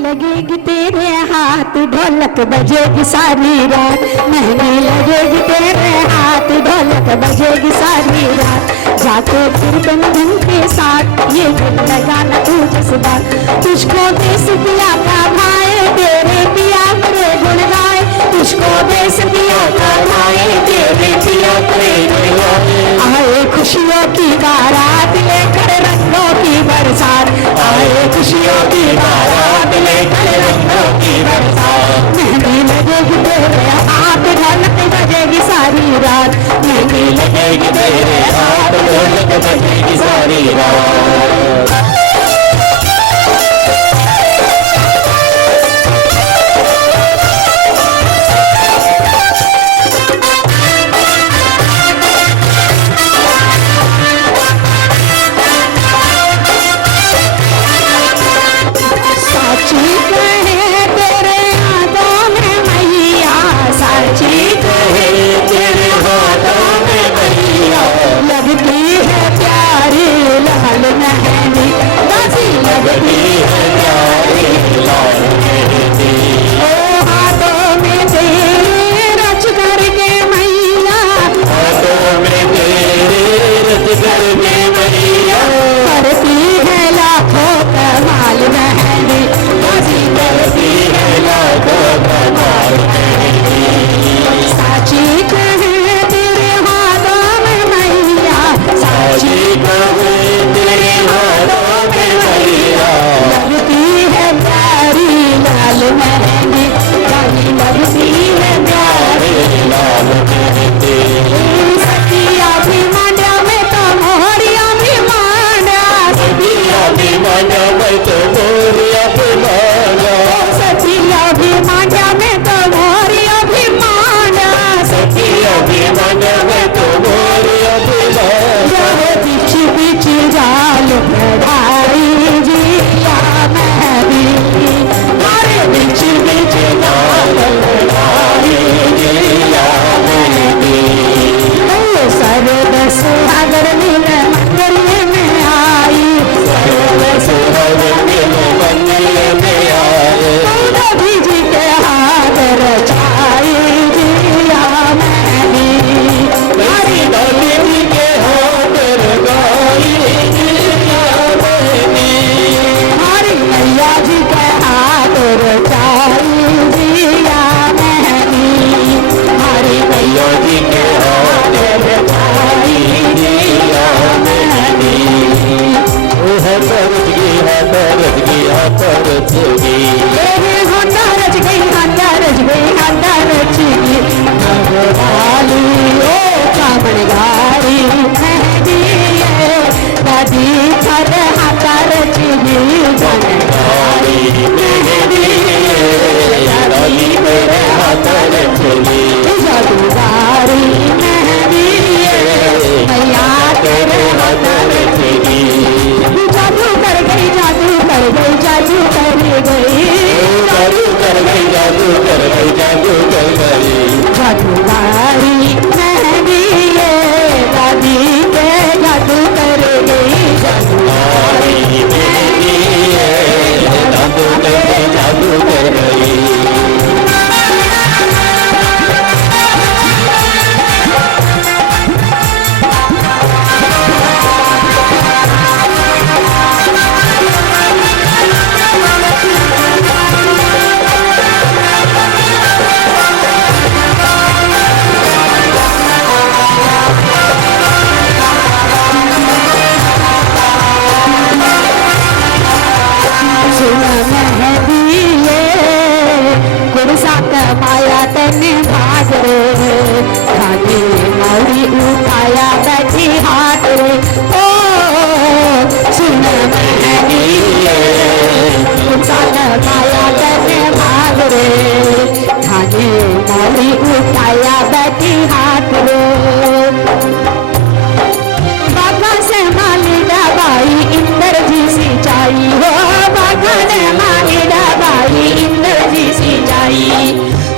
लगेगी तेरे हाथ ढोलक बजेगी सारी रात, मेहंदी लगेगी तेरे हाथ ढोलक बजेगी सारी रात। जाके फिर बंधन के साथ ये दिल लगाना तू जिस बात, तुझको देश दिया का भाई तेरे पिया करे गुण गाए, तुझको देश दिया का भाई तेरे पिया करे गुण गाए। आए खुशियों की बारात लेकर रंगों की बरसात, आए खुशियों की बारात लेकर रंगों की बरसात। मेहंदी लगेगी तेरे हाथ ढोलक बजेगी सारी रात, मेहंदी लगेगी तेरे हाथ ढोलक बजेगी सारी रात।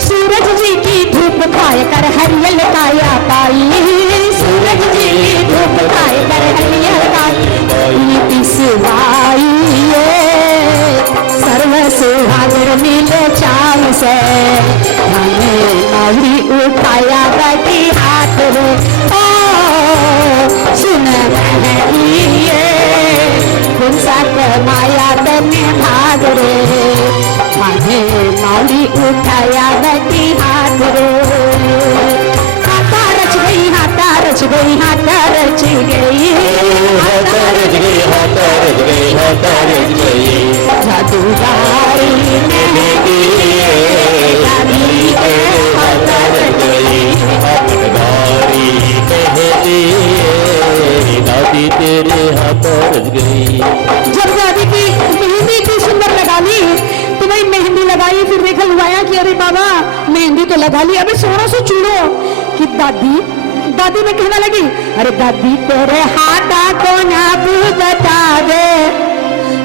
सूरज जी की धूप खाए कर हरियल काया पाई, सूरज जी की धूप खाए कर हरियल काया पिसवाई सर्व सुहा मिले चाव से, हमें मौली उठाया बैठी हाथ रे। ओ सुन ये कौन सा माया तने भाग रे, हमें मौली उठाया बैठी हाथ रे। हाथा रच गई, हाथा रच गई, हाथा रच गई, हाथा रच गई, हाथा रच गई, हाथा रच गई। जादूगारी मेहंदी दादी के हाथा रच गई, हाथगारी मेहंदी दादी तेरे हाथ रच गई। जब दादी की मेहंदी इतनी सुंदर लगा ली, तुम्हें मेहंदी लगाई, फिर देखा लुभाया कि अरे बाबा मेहंदी तो लगा ली, अबे सोना से चूड़ो कि दादी में कहने लगी, अरे दादी तेरे हाथ को नाप बता दे।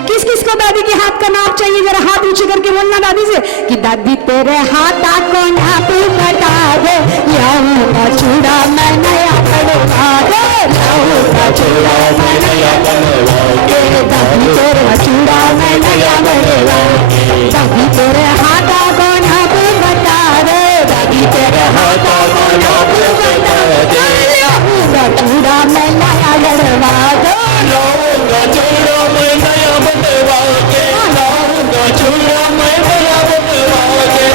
किस किस को दादी के हाथ का नाप चाहिए, जरा हाथ ऊंचे करके बोलना दादी से कि दादी तेरे हाथ को नाप बता दे। लाऊंगा चूड़ा मैं नया बनवा दे, लाऊंगा चूड़ा मैं नया बनवा दे, दादी तेरा चूड़ा मैं नया बनवा दे। दादी तेरे हाथ को नाप बता दे, दादी तेरे हाथ को नाप बता दे। लाऊंगा चूड़ा मैं नया बनवा दे, लाऊंगा चूड़ा मैं नया बनवा के, लाऊंगा चूड़ा मैं नया बनवा के।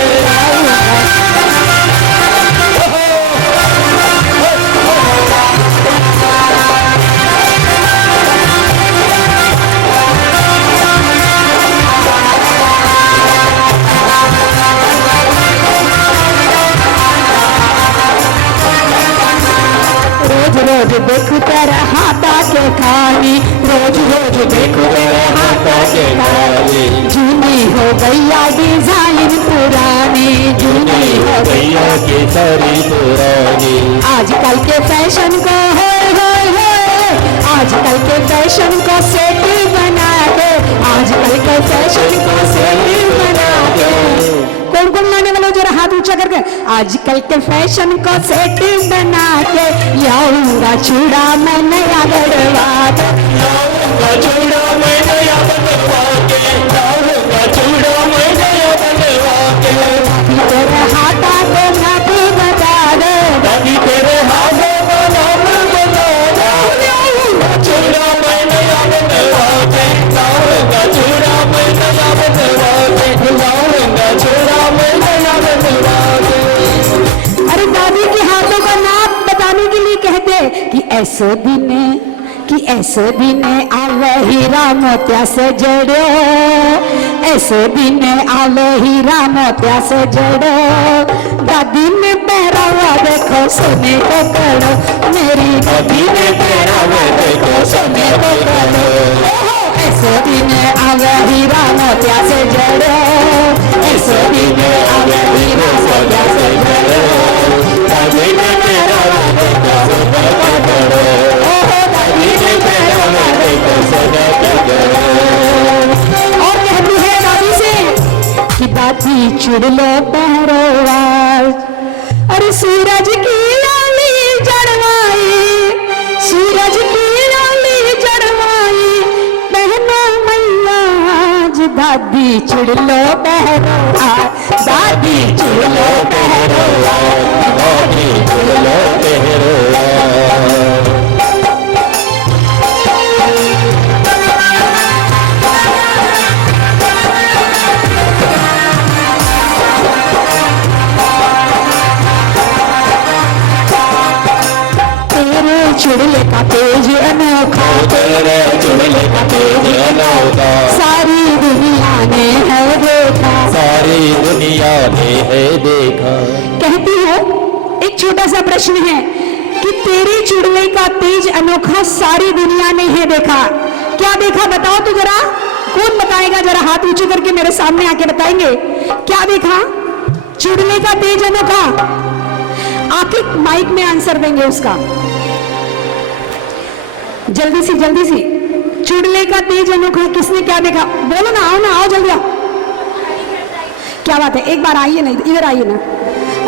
रोज रोज देखू तेरे हाथा के खानी, रोज रोज देखू तेरे हाथा के खानी। जूनी हो गैया डिजाइन पुरानी, जूनी हो गैया के सारी पुरानी। आजकल के फैशन को आजकल के फैशन को सेट बना दे, आजकल के फैशन को सेट बना दे। कौन कौन माने वाले जरा हाथ ऊंचा करके, आजकल के फैशन को सेट बना के लाऊंगा चूड़ा मैं नया बनवा दे, लाऊंगा चूड़ा मैं नया बनवा के, लाऊंगा चूड़ा मैं नया बनवा के। तेरे हाथा को नाप बता दे, दादी तेरे हाथों को नाप बता दे। लाऊंगा चूड़ा मैं नया बनवा के, लाऊंगा चूड़ा मैं नया बनवा के, लाऊंगा चूड़ा मैं नया बनवा के। अरे दादी के हाथों का नाप बताने के लिए कहते कि ऐसे दिन आवे हीरा मोतिया से जड़ो, ऐसे दिन आवे हीरा मोतिया से जड़ो। दादी ने पहरावा देखो सोने को करो, मेरी दादी ने पहरावा देखो सोने को करो। ऐसे दिन आवे हीरा मोतिया से जड़ो, ऐसे दिन आवे हीरा मोतिया से जड़ो। दादी ने पहरावा देखो सोने को करो, दादी ने पहरावा देखो सोने को करो। और कहती है दादी से कि दादी चुड़लो पहरो आज, अरे सूरज की लाली जड़वाई, सूरज की लाली जड़वाई पहनो मैया आज। दादी चुड़लो पहरो आज, दादी चुड़लो पहरो आज, दादी चुड़लो पहरो आज। चुड़ले का तेज अनोखा, तेरे चुड़ले का तेज अनोखा, सारी दुनिया ने है देखा, सारी दुनिया ने है देखा। कहती हो एक छोटा सा प्रश्न है कि तेरे चुड़ले का तेज अनोखा सारी दुनिया ने है देखा। क्या देखा बताओ तो जरा, कौन बताएगा, जरा हाथ ऊंचे करके मेरे सामने आके बताएंगे क्या देखा। चुड़ले का तेज अनोखा, आके माइक में आंसर देंगे उसका, जल्दी सी चुड़ले का तेज अनोखा किसने क्या देखा, बोलो ना, आओ जल्दी आओ। क्या बात है, एक बार आइए ना, इधर आइए ना।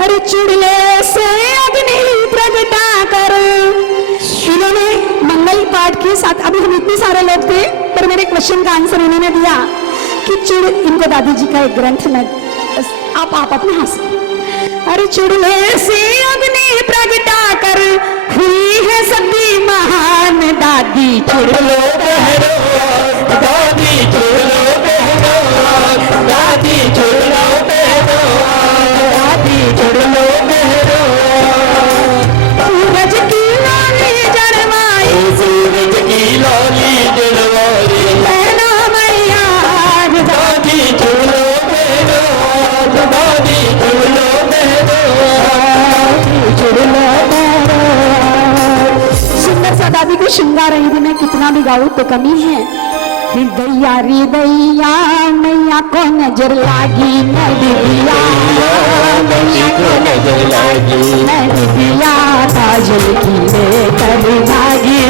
अरे चुड़ले से अग्नि प्रगटा कर, इन्होंने मंगल पाठ के साथ, अभी हम इतने सारे लोग थे पर मेरे क्वेश्चन का आंसर उन्होंने दिया कि चुड़, इनको दादी जी का एक ग्रंथ में आप अपने हाथ से, अरे चुड़ले से अग्नि प्रगटा कर हुई है सदी महान, दादी चुड़लो बहरो दादी चुड़लो बहरो दादी चुड़लो बहरो दादी चुड़लो बहरो सूरज की लाली जड़वाई, सूरज की लाली जड़वाई बहना मैया दादी चुड़लो बहरो दादी चुड़लो बहरो चुड़लो बहरो। सुंदर सा दादी को श्रृंगार यदि मैं कितना भी गाऊं तो कमी है। दैया रे दैया मैया को नजर लागी, नदिया मैया को नजर लागी, नदिया काजल की लेकर भागी,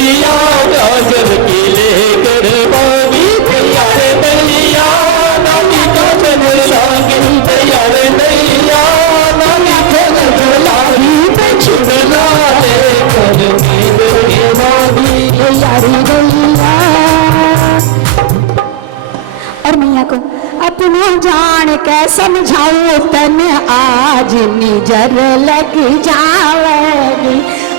दिया काजल की लेकर भागी दैया रे दैया नानी को नजर लागी दैया रे दैया नानी को नजर लागी चुड़ला लेकर मेरे भागी दैया रे दैया। और मैया को अपना जान के समझाओ तन आज निजर लग जावेगी,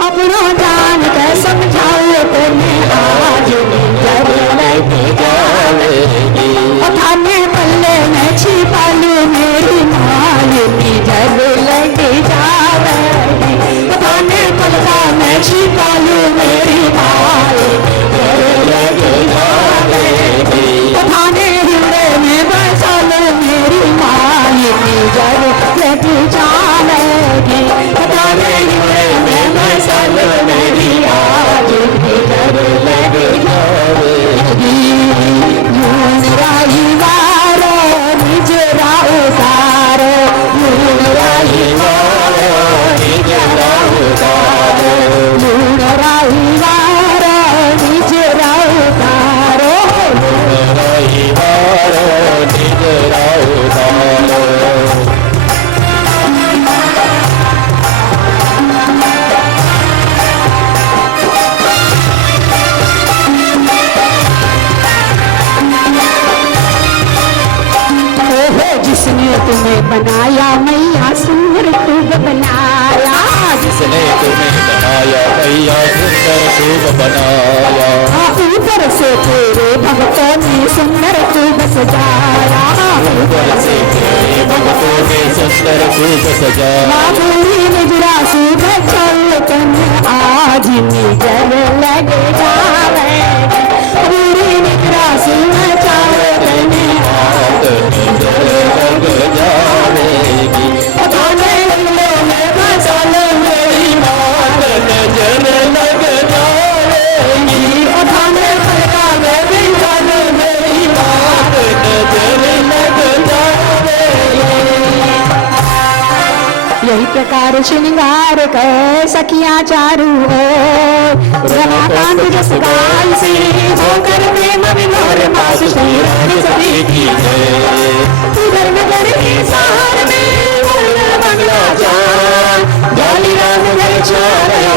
अपना जान के समझाओ तन आज निजर लग जावेगी, थाने पल्ले में छिपा लूं मेरी माल निजर लग जावेगी, थाने पल्ला में छिपा लूं मेरी माल निजर लग जावेगी, थाने हिंदे में बसा लो मेरी माल निजर लग जावेगी, थाने हिंदे में बसा लो मेरी आज निजर लग जावेगी। नून राही वारो निजरा उतारो, नून राही वारो निजरा उतारो, नून राही वारो निजरा उतारो, रही वारो निजरा उतारो जिसने तुम्हें बनाया मैया सुंदर खूब बनाया, जिसने तुम्हें बनाया मैया सुंदर खूब बनाया ऊपर से तेरे भक्तों ने सुंदर खूब सजाया, ऊपर से तेरे भक्तों ने सुंदर खूब सजाया पूरी निजरा सूख चल तन आज निजर लग जावेगी, पूरी निजरा सूख चल तन हाथ निजर लग जावेगी थाने हिंदे में बसा लो मेरी माल नजर लग जावेगी थाने पल्ला में बिठा लो मेरी माल नजर लग जावेगी यही प्रकार श्रृंगार कर सखियां चारू ओर, रमाकांत जस गाय से होकर प्रेम विनोर मास श्री रानी सभी की जय। उधर नगर के शहर में वरना बंगला जान, जाली राम घर चारया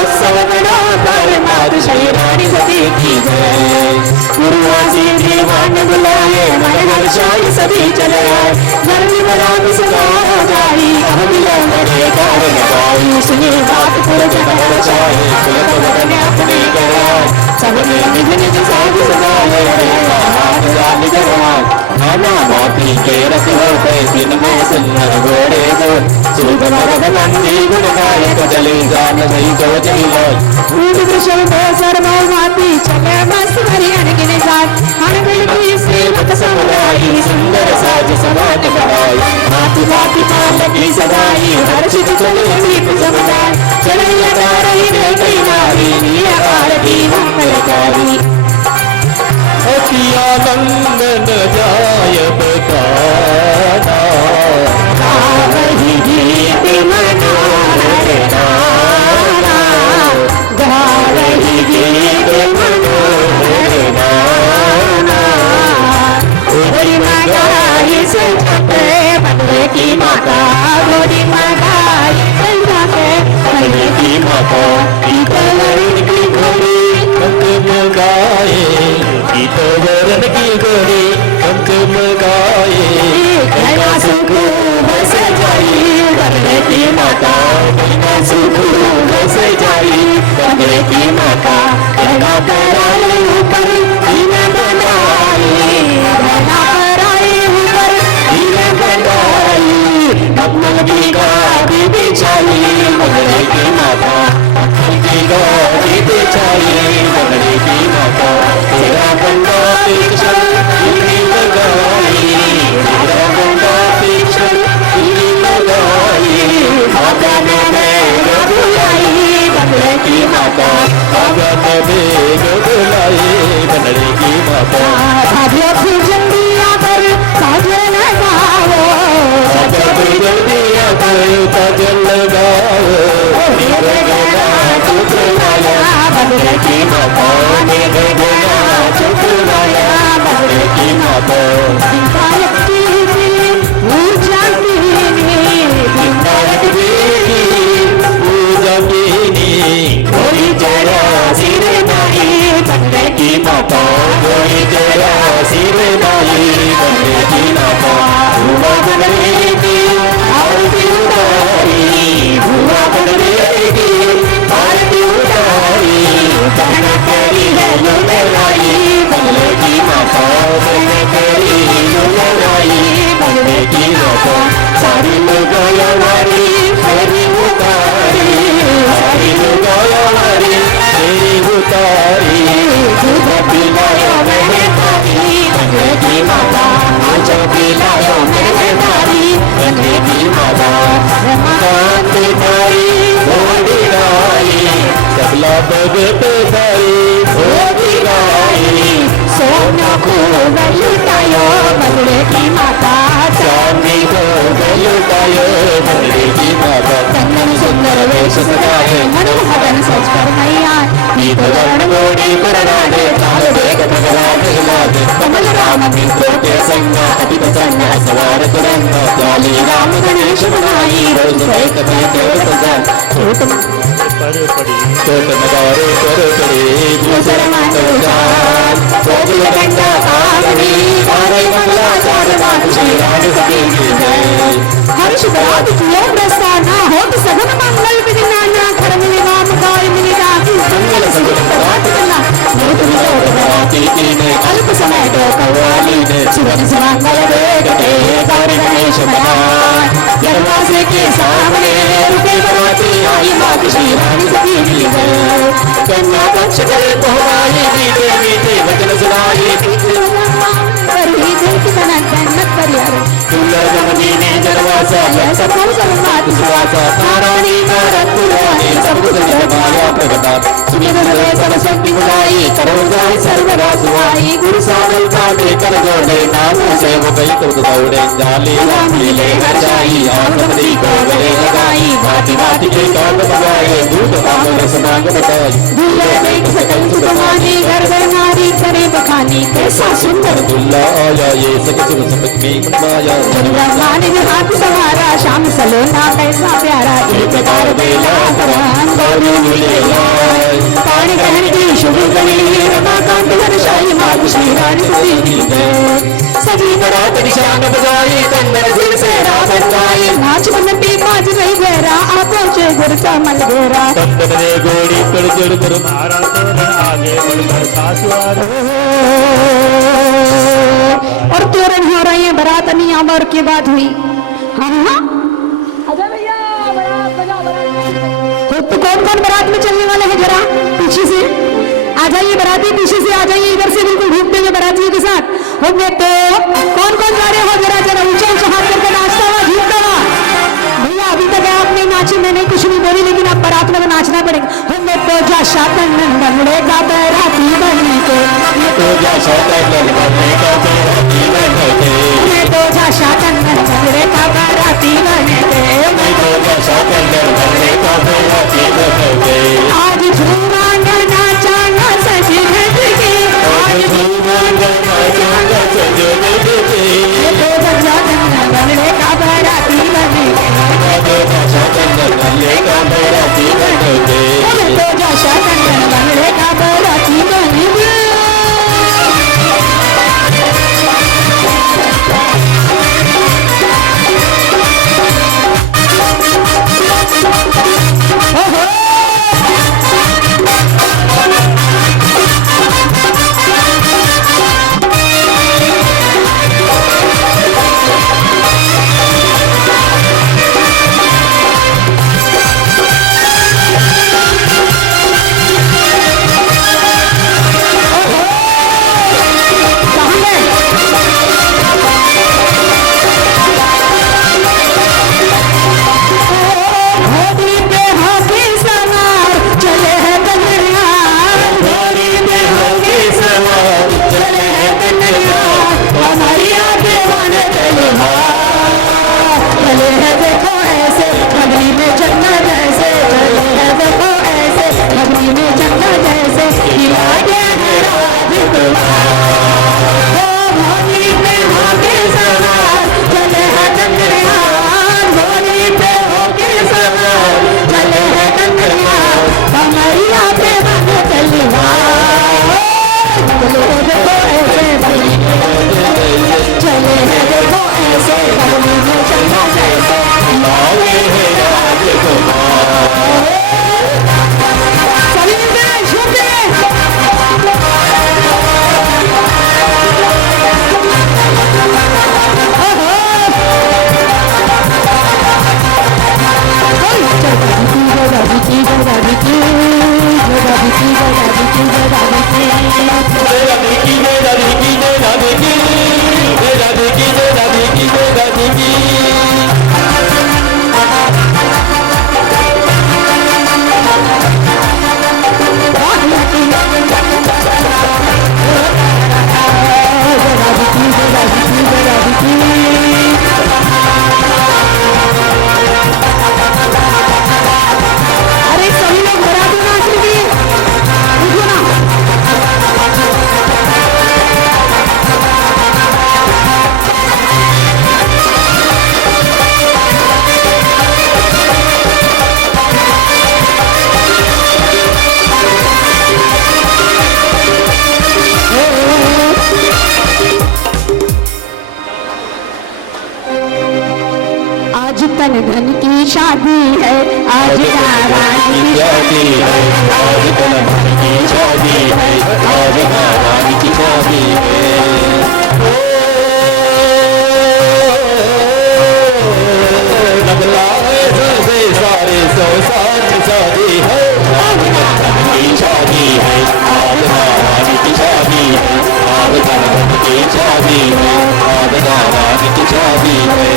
उत्सव बड़ा पर मात श्री रानी सभी की जय। गुरुवासी दीवान बुलाए मन घर चाय सभी चले आए, धरनी बराम सदा जाई अब मिलो मेरे कार लगाई, सुनी बात पर जगह चाहे कुलत बदने अपने कराए, सबने निज निज साथ सजाए हाथ जान जवान नाना बापी के रख होते दिन में सुंदर घोड़े दो सुध मरद नंदी गुण गाय कजली जान नहीं तो जलीलो ऊट कृष्ण में सर्वो माती चले मस्त भरी अनगिने साथ अनगिन की श्रीमत समुदाई सुंदर साज समाज बनाई, हाथी हाथी पालकी सदाई हर्षित चले दीप समुदाय, चले लगा रही देखी नारी नील आरती मंगलकारी। अखिया नंदन जाय बताना गावही गीत मनोहर गाना, गावही गीत मनोहर गाना, गोरी मागाई से छपे बंदे की माता, गोरी मागाई से छपे माता बिना सुख से जाई बंगले की माता बना कराई ऊपर दिन बनाई बना कराई ऊपर दिन बनाई कमल की गाड़ी बिछाई बंगले की माता कमल की गाड़ी बिछाई बंगले की माता तेरा बंदा पीछे लगाई तेरा बंदा पीछे लगाई माता ने बुलाई बंगले की माता माता ने बुलाई बंगले की माता साजिया फिर जल्दी आकर साजिया लगाओ साजिया फिर जल्दी आकर साजिया लगाओ चुकलाया बंगले की माता ने गया चुकलाया बंगले की माता विधायक की पूजा की विधायक की पूजा की कोई जरा सिर नहीं बंगले की माता कोई जरा सिर नहीं बंगले की माता हुआ बंगले की आरती उतारी हुआ बंगले की आरती उतारी बहना करी है लुलाई बंगले की माता बहना करी लुलाई बंगले की माता सारी लुगाया मारी फेरी उतारी सारी लुगाया मारी फेरी उतारी दूध पिलाया मैंने थारी बंगले की माता आजा पिलाया मैंने थारी बंगले की माता रमाकांत थारी होली राई सबला भगत थारी होली राई सोना को लुटायो बंगले की माता चांदी को लुटायो बंगले की माता चंदन सुंदर वेश सजाए मनोहरन सज कर मैया गीत गण गोड़ी करनाडे ताल देख प्रगलाडे लागे कमल राम मित्रों के संगा अति प्रसन्न सवार तुरंत जाली राम गणेश बनाई रोज एक कहते सजा छोट नगारे कर पड़े दूसर मातो जान सोबिल गंगा पावनी सारे मंगलाचार मान श्री राम सभी की जय हर्ष बरात किया प्रस्थाना होत सगन मंगल विघ्नाना घर मिले राम गाय मिले राखी मंगल सगन बरात करना मोद विलोक बराती ने अल्प समय तो कव्वाली ने सुवन सुमंगल वेद के गौर गणेश भगवान दरवाजे के सामने रुके बराती आई मात श्री रानी सभी मिल गए कन्या पक्ष करे पहुँचाई मीठे मीठे वचन सुनाई करी दिल की तना जन्नत परियार सुंदर जमनी ने जलवासा सफल सलमात सुवासा नारायणी नारदपुरानी सब कुछ निर्माया प्रगटा सुनिए भले सब शक्ति बुलाई करो जाए सर्वदा सुहाई गुरु साधल काटे कर जोड़े नाम से वो कई तो दौड़े जाली राम लीले घर जाई आमदी को गले लगाई भांति भांति के काल बजाए दूध पावन रसनाग बताई दूल्हे देख सकल सुखमानी घर घर नारी करे बखानी कैसा सुंदर दुल्ला आया ये सके सुन समझ में मनमाया दुल्हा मान ने हाथ संवारा शाम सलोना कैसा प्यारा एक तार बेला भगवान गौरी मिले पानी ग्रहण की शुभ गली रमाकांत घनशाई मात श्री रानी सती सजी बरात निशान बजाई कंदर सिर से रावण गाए नाच बनती बाज रही गहरा आप पहुंचे गुर का मल घेरा कंदर ने गोड़ी पर जड़ कर मारा तोरण आगे बढ़कर सासुआर और तोरण हो रही है बारात नहीं अमर की बात हुई हाँ हाँ आजा भैया बारात बजाओ बारात तो कौन कौन बारात में चलने वाले हैं जरा पीछे से आ जाइए बाराती पीछे से आ जाइए इधर से बिल्कुल घूमते हुए बारातियों के साथ होंगे तो कौन कौन जा रहे हो जरा जरा ऊंचा ऊंचा हाथ करके नाचता हुआ झूमता हुआ भैया अभी तक आपने नाची मैंने कुछ नहीं बोली लेकिन आप बारात में नाचना पड़ेगा होंगे तो जा शातन बंगड़े का बैराती बनने के तो जा शातन बनने का बैराती बनने के तो जा शातन बंगड़े का बैराती बनने के तो जा शातन बनने का बैराती बनने के आज झूमाना नाचाना सज धज के आज झूमाना नाचाना सज धज के तो जा शातन बंगड़े का बैराती बनने के तो जा शातन बनने का बैराती बनने के तो जा शातन बंगड़े का बैराती बनने के दरिया पे बन चलिया चले हैं देखो ऐसे बगली चले हैं देखो ऐसे बगली में चलना जैसे लाए है राजकुमार सभी में झूठे अरे सभी लोग बना दो ना इसलिए उठो ना आज तन धन की शादी है आज नारायण की शादी है आज कलम की शादी है आज नारायण की शादी है नगला है सबसे सारे सौ सात शादी है आज कलम की शादी है आज नारायण की शादी है आज कलम की शादी है आज नारायण की शादी है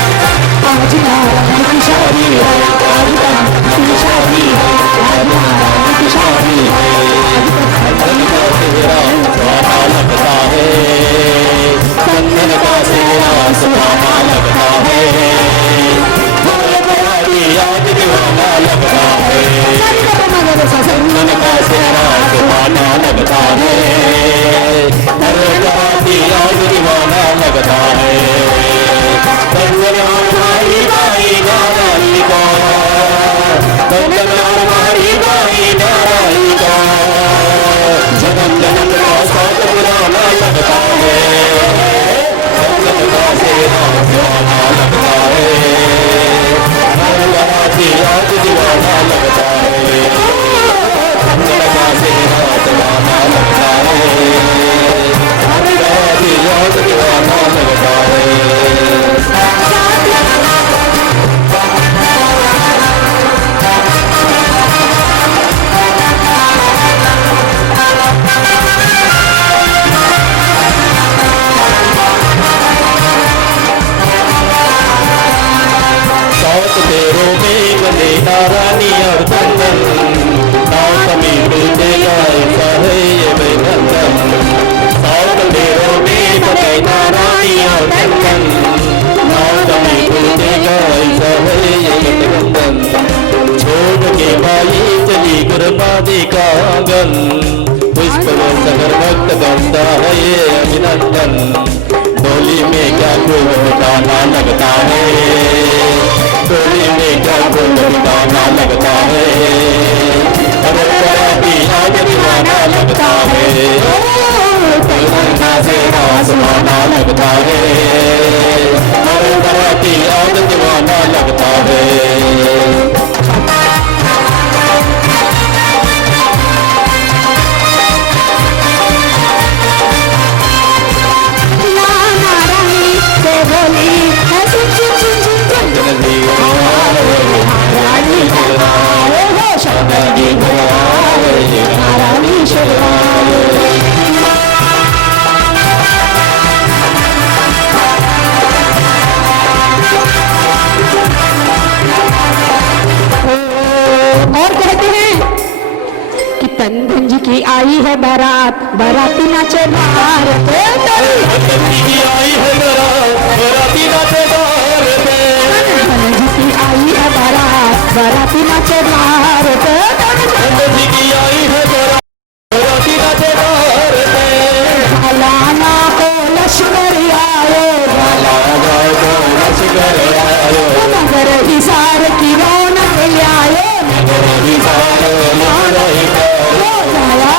आज नारायण की शादी है आज तन की शादी है आज नारायण की शादी है लगता है चंदन का सेवा सुहाना लगता है याद दीवाना लगता है चंदन का सेवा सुहाना लगता है याद दीवाना लगता है चंदन हमारी बाई नाराई का चंदन हमारी बाई नाराई का जन्म जन्म का साथ पुराना लगता है जन्म का सेवा सुहाना लगता है हर बराती याद दीवाना लगता है जन्म का सेवा सुहाना लगता है हर बराती याद दीवाना लगता है सात तेरों में बने नारानी और चंदन नाथ में मिलते ऐसा है ये बेबंधन सात तेरों में बने नारानी और चंदन नाथ में मिलते ऐसा है ये बेबंधन छोड़ के भाई चली गुरबादी का आंगन पुष्प सगर भक्त गंदा है ये अभिनंदन डोली में क्या फूल गाना लगता है डोली में क्या फूल गाना लगता है अरे बराती आज दीवाना लगता है से आसमाना लगता है अरे बराती आज दीवाना लगता है और कहते हैं कि तंदन जी की आई है बारात, बाराती नाचे बाहर पे। तंदन जी की आई है बारात, बाराती नाचे बाहर पे। तंदन जी की आई है बारात, बाराती नाचे बाहर पे। तंदन जी की आई है बारात, बाराती नाचे बाहर पे। फलाना को लश्कर आयो, फलाना को लश्कर आयो, नगर हिसार की रौनक ले आयो, नगर हिसार रौनक आया।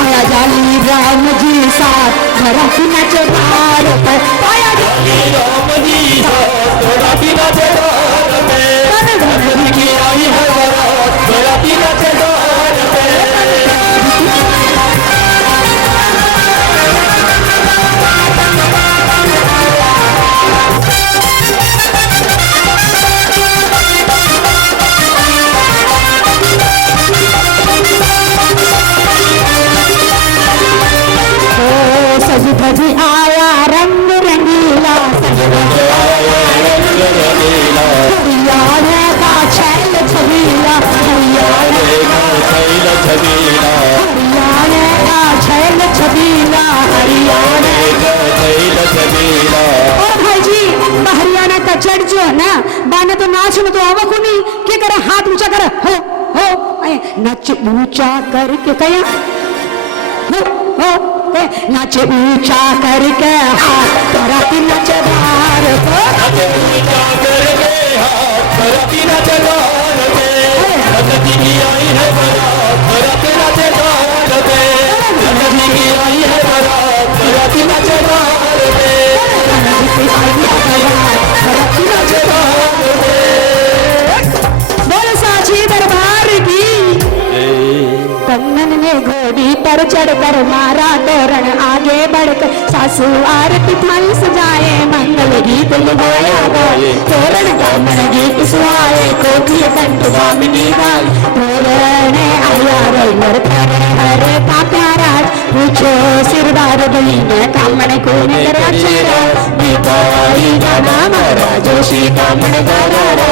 आया जाली राम जी साथ, बाराती नाचे बाहर पे। आया जाली राम जी साथ, बाराती नाचे बाहर पे। तंदन जी की आई है बारात, बाराती नाचे बाहर पे। सज धज आया रंग रंगीला, हरियाणा का छैल छबीला, हरियाणा का छैल छबीला, हरियाणा। और भाई जी हरियाणा का जड़ जो है ना, बाना तो नाच में तो आवा को नहीं, क्या करे हाथ ऊंचा करे, हो नच ऊंचा करके कया हो नाच ऊंचा करके हाथ, बाराती नाचे बाहर पे। नाचे ऊंचा करके हाथ, बाराती नाचे बाहर पे। तंदन जी की आई है बारात, बाराती नाचे बाहर पे। तंदन जी की आई है बारात, बाराती नाचे बाहर पे। बाराती नाचे बाहर पे। बोल साची दरबार की। कन्नन ने घोड़ी पर चढ़कर मारा तोरण, आगे बढ़कर सासू आरती थाल सजाए, मंगल गीत लगाया गाए, तोरण गामन गीत सुहाए, कोकिल कंठ भामिनी गाय, तोरण आया रैवर करे हरे का प्यारा, पूछो सिरदार बहिने कामण को मेरा चेहरा, निकाई गाना मारा जोशी कामण गारा,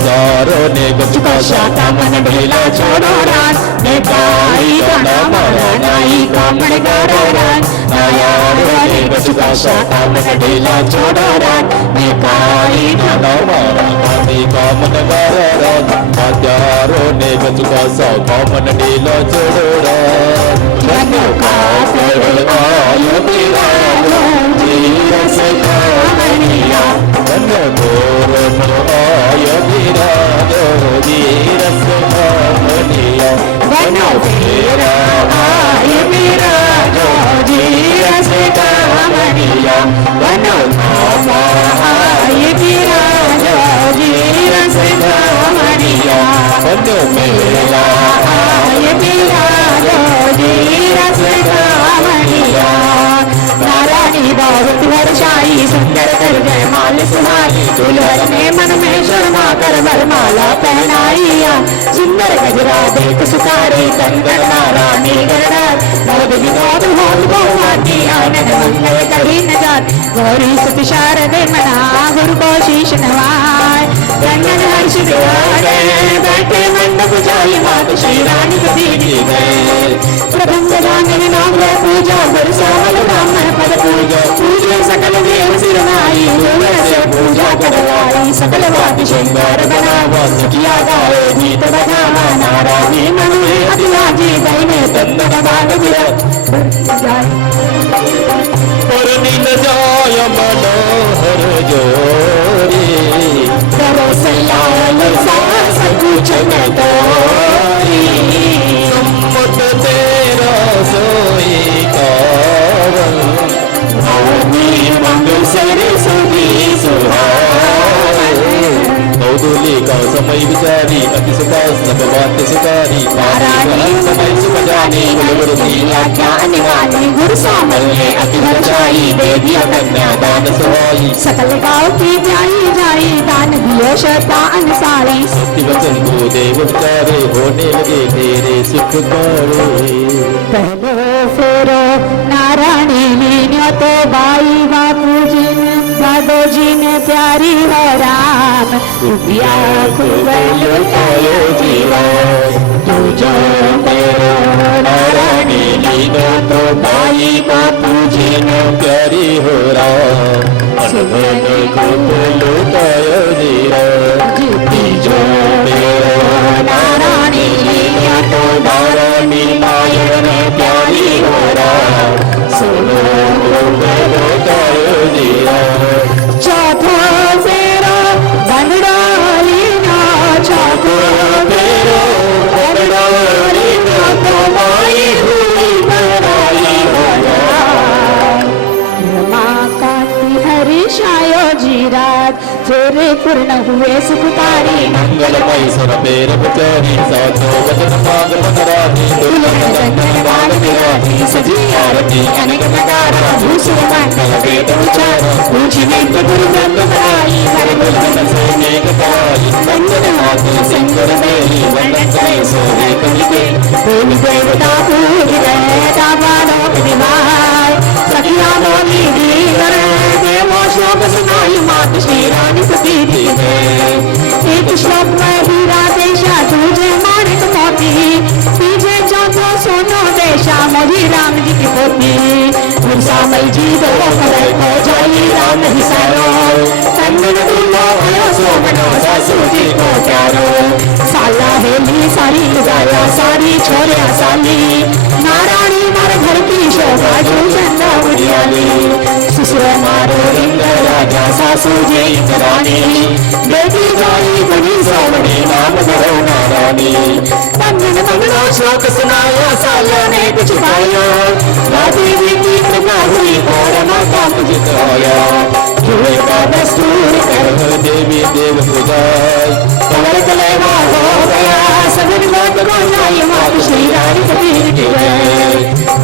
सारो ने चुका शाका मन ढीला छोड़ो रात, निकाई गाना मारा नाई कामण गारा रात, नाया वाले चुका शाका मन ढीला छोड़ो रात, निकाई गाना मारा नाई कामन गारा रात, हजारों ने चुका शाका मन ढीला छोड़ो रात। मनो का तेरे आयो तेरा जीव से कामनिया, मन मोर आय मेरा जीर से कामनिया, बनो तेरा आय मेरा जीव से कामनिया, बनो तेरा आय मेरा जीव से कामनिया, बनो मेरा आय मेरा जीव से कामनिया। नारायणी बावत वर्षाई सुंदर कर गए माल सुहाई, दुल्हन ने मन में शर्मा कर वरमाला पहनाइया, सुंदर गजरा देख सुतारी कंगन नारायणी गणा, मोद विनोद होत बहुमाती आनंद मंगल कही न जात, गौरी सत शारदे मना गुरु को शीश नवाय, रंगन हर्ष दिवारे बैठे मंडप जाई, मात श्री रानी कभी गए, प्रबंध गाने नाम पूजा बरसावल ब्राह्मण पद पूजा, पूजे सकल देव सिरनाई, से पूजा करवाई, सकल वाद्य श्रृंगार बनावा, किया गाए गीत बजावा, नारायणी मनुए अतिलाजी दैने तंदन बाग परनी न जाय मनोहर जोरी, तरस लाल सास कुछ न तोरी, सम्मत तेरा सोई कावल, भवनी मंगल सरस्वती सुहावन, कौदुली का समय विचारी, अति सुपास भगवान सुकारी, नारायणी समय सुपजानी, गुरुवृद्धि ज्ञान वाली गुरु सामने अति बचाई, देवी कन्या दान सुहाई, सकल गाँव की जाई जाई, दान दियो शता अनुसारी, सत्य वचन को देव विचारे, होने लगे तेरे सुख करे। पहले फेरो नारायणी लीन्यो तो बाई बापू जी ने दादो जी ने प्यारी हो राम, राम रुपया खूब लुटायो जीवा तुझो मेरो नारायणी लीलो तो भाई बापू जी ने प्यारी हो राम खूब लुटायो जीवा तुझो मेरो नारायणी लीलो तो नारायणी माया ने प्यारी हो राम सुनो खूब लुटायो जीवा चौथा फेरा बनडाली ना चौथा फेरा बनडाली ना तो माई हुई बनाई हो रमाकांती हरिशायो जीरात फेरे पूर्ण हुए सुखकारी मंगलमय सुर पेर पुचारी साधो वचन पाग पतराधी बाल विराधी सजी आरती अनेक प्रकार भूषण मंगल वेद उच्चार पूजने गुरु ब्रह्म कराई हर गुरु से नेक काई वंदन माती संकर देवी वंदन करे सोहे कविते देवी देवता पूज रहता बालों विवाह सखिया बोली दी करे देवो शोक सुनाई मात श्री रानी सती दी एक श्लोक में हीरा देशा तुझे माणिक मोती तुझे चौथो सोनो देशा मोही राम जी की पोती गुरसामल जी दो करे हो जाई राम ही सारो संगन दूल्हा भयो सोमनो सासू जी को प्यारो साला हेली सारी गाया सारी छोरिया साली नारायणी मार घर की शोभा जो चंदा उड़ियाली ससुर मारो इंद्र राजा सासू जी इंद्राणी बेटी जाई बनी सोमनी नाम करो नारायणी पंजन मंगलो शोक सुनाया सालों ने कुछ पाया देवी की कृपा हुई और माता मुझे आया जुए का दस्तूर कर देवी देव पुजाई कमर कलेवा हो गया सभी लोग को लाई मात श्री रानी कबीर की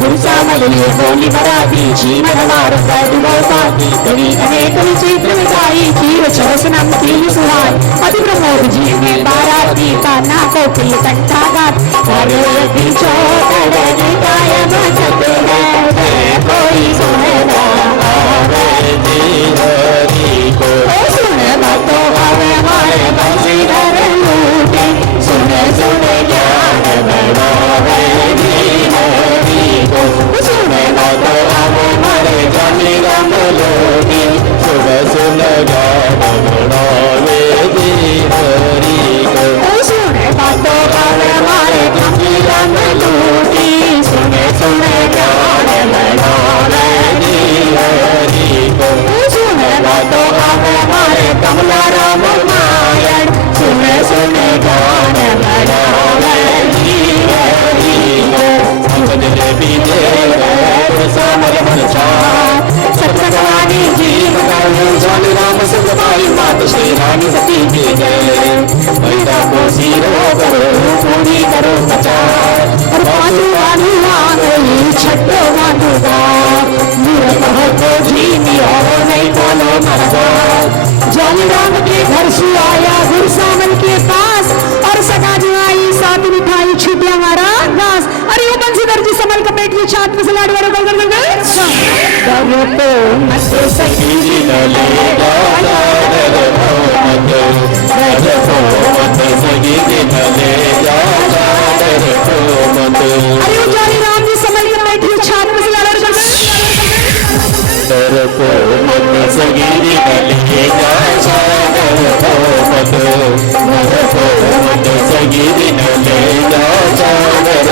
गुरसामल लिए बोली बराती जीवन मार पैद बहुताती कवि अनेक विचित्र मिठाई खीर चौसनम खीर सुहाई अति प्रमोद जी में बाराती कान्हा को किल कंठा गात और पीछो तड़ने गाय बजते हैं कोई सुनेगा हरि को सुने बातों हमें हमारे बंसीधर लूटे सुने सुने ज्ञान बढ़ावे हरि को सुने बातों हमें हमारे जानी राम लूटे सुबह सुन गान बढ़ावे हरि को सुने बातों हमें हमारे जानी राम लूटे सुने सुने ज्ञान बढ़ावे हरि को सुने बातों हमें हमारे कमला राम मायन सुने सुने गान बढ़ावे देवी देव सामर सत्यवानी जी स्वामी राम सुखमाई मात श्री रानी सती के गए मैदा को सिरो करो पूरी करो बचाओ और पांचू वाली वाली छठो वालूगा मूर्ख को जीनी और नहीं बोलो मरवा जानी राम के घर से आया गुरसामल के पास और सदा जो आई साथ मिठाई छुटिया मारा घास अरे वो बंसीधर जी संभल का पेट की छात में से लाड वाले गल गल गल डरो तो मत सही जी न ले जाना डर मत डर मत सगी जी न ले जाना डर मत अरे वो जानी राम जी संभल का पेट की छात में से लाड वाले गल डर को मत सगी जी न ले जाना डर मत डर को मत सगी जी न ले जाना डर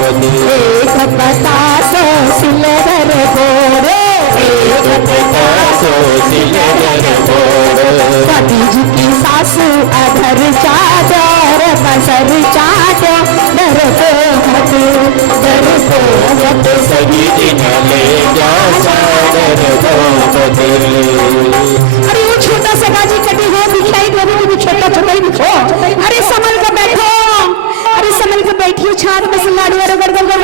मत एक बतासो सिलेवर बोरो एक बतासो सिलेवर बोरो पति जी की सासू अधर चादर बसर चादर डर को मत सगी दिन ले जा डर मत अरे वो छोटा सा गाजी कटी हो दिखाई दे रही है छोटा छोटा ही दिखो अरे संभल कर बैठो अरे संभल कर बैठियो छात में से लाडू अरे गड़ गड़ गड़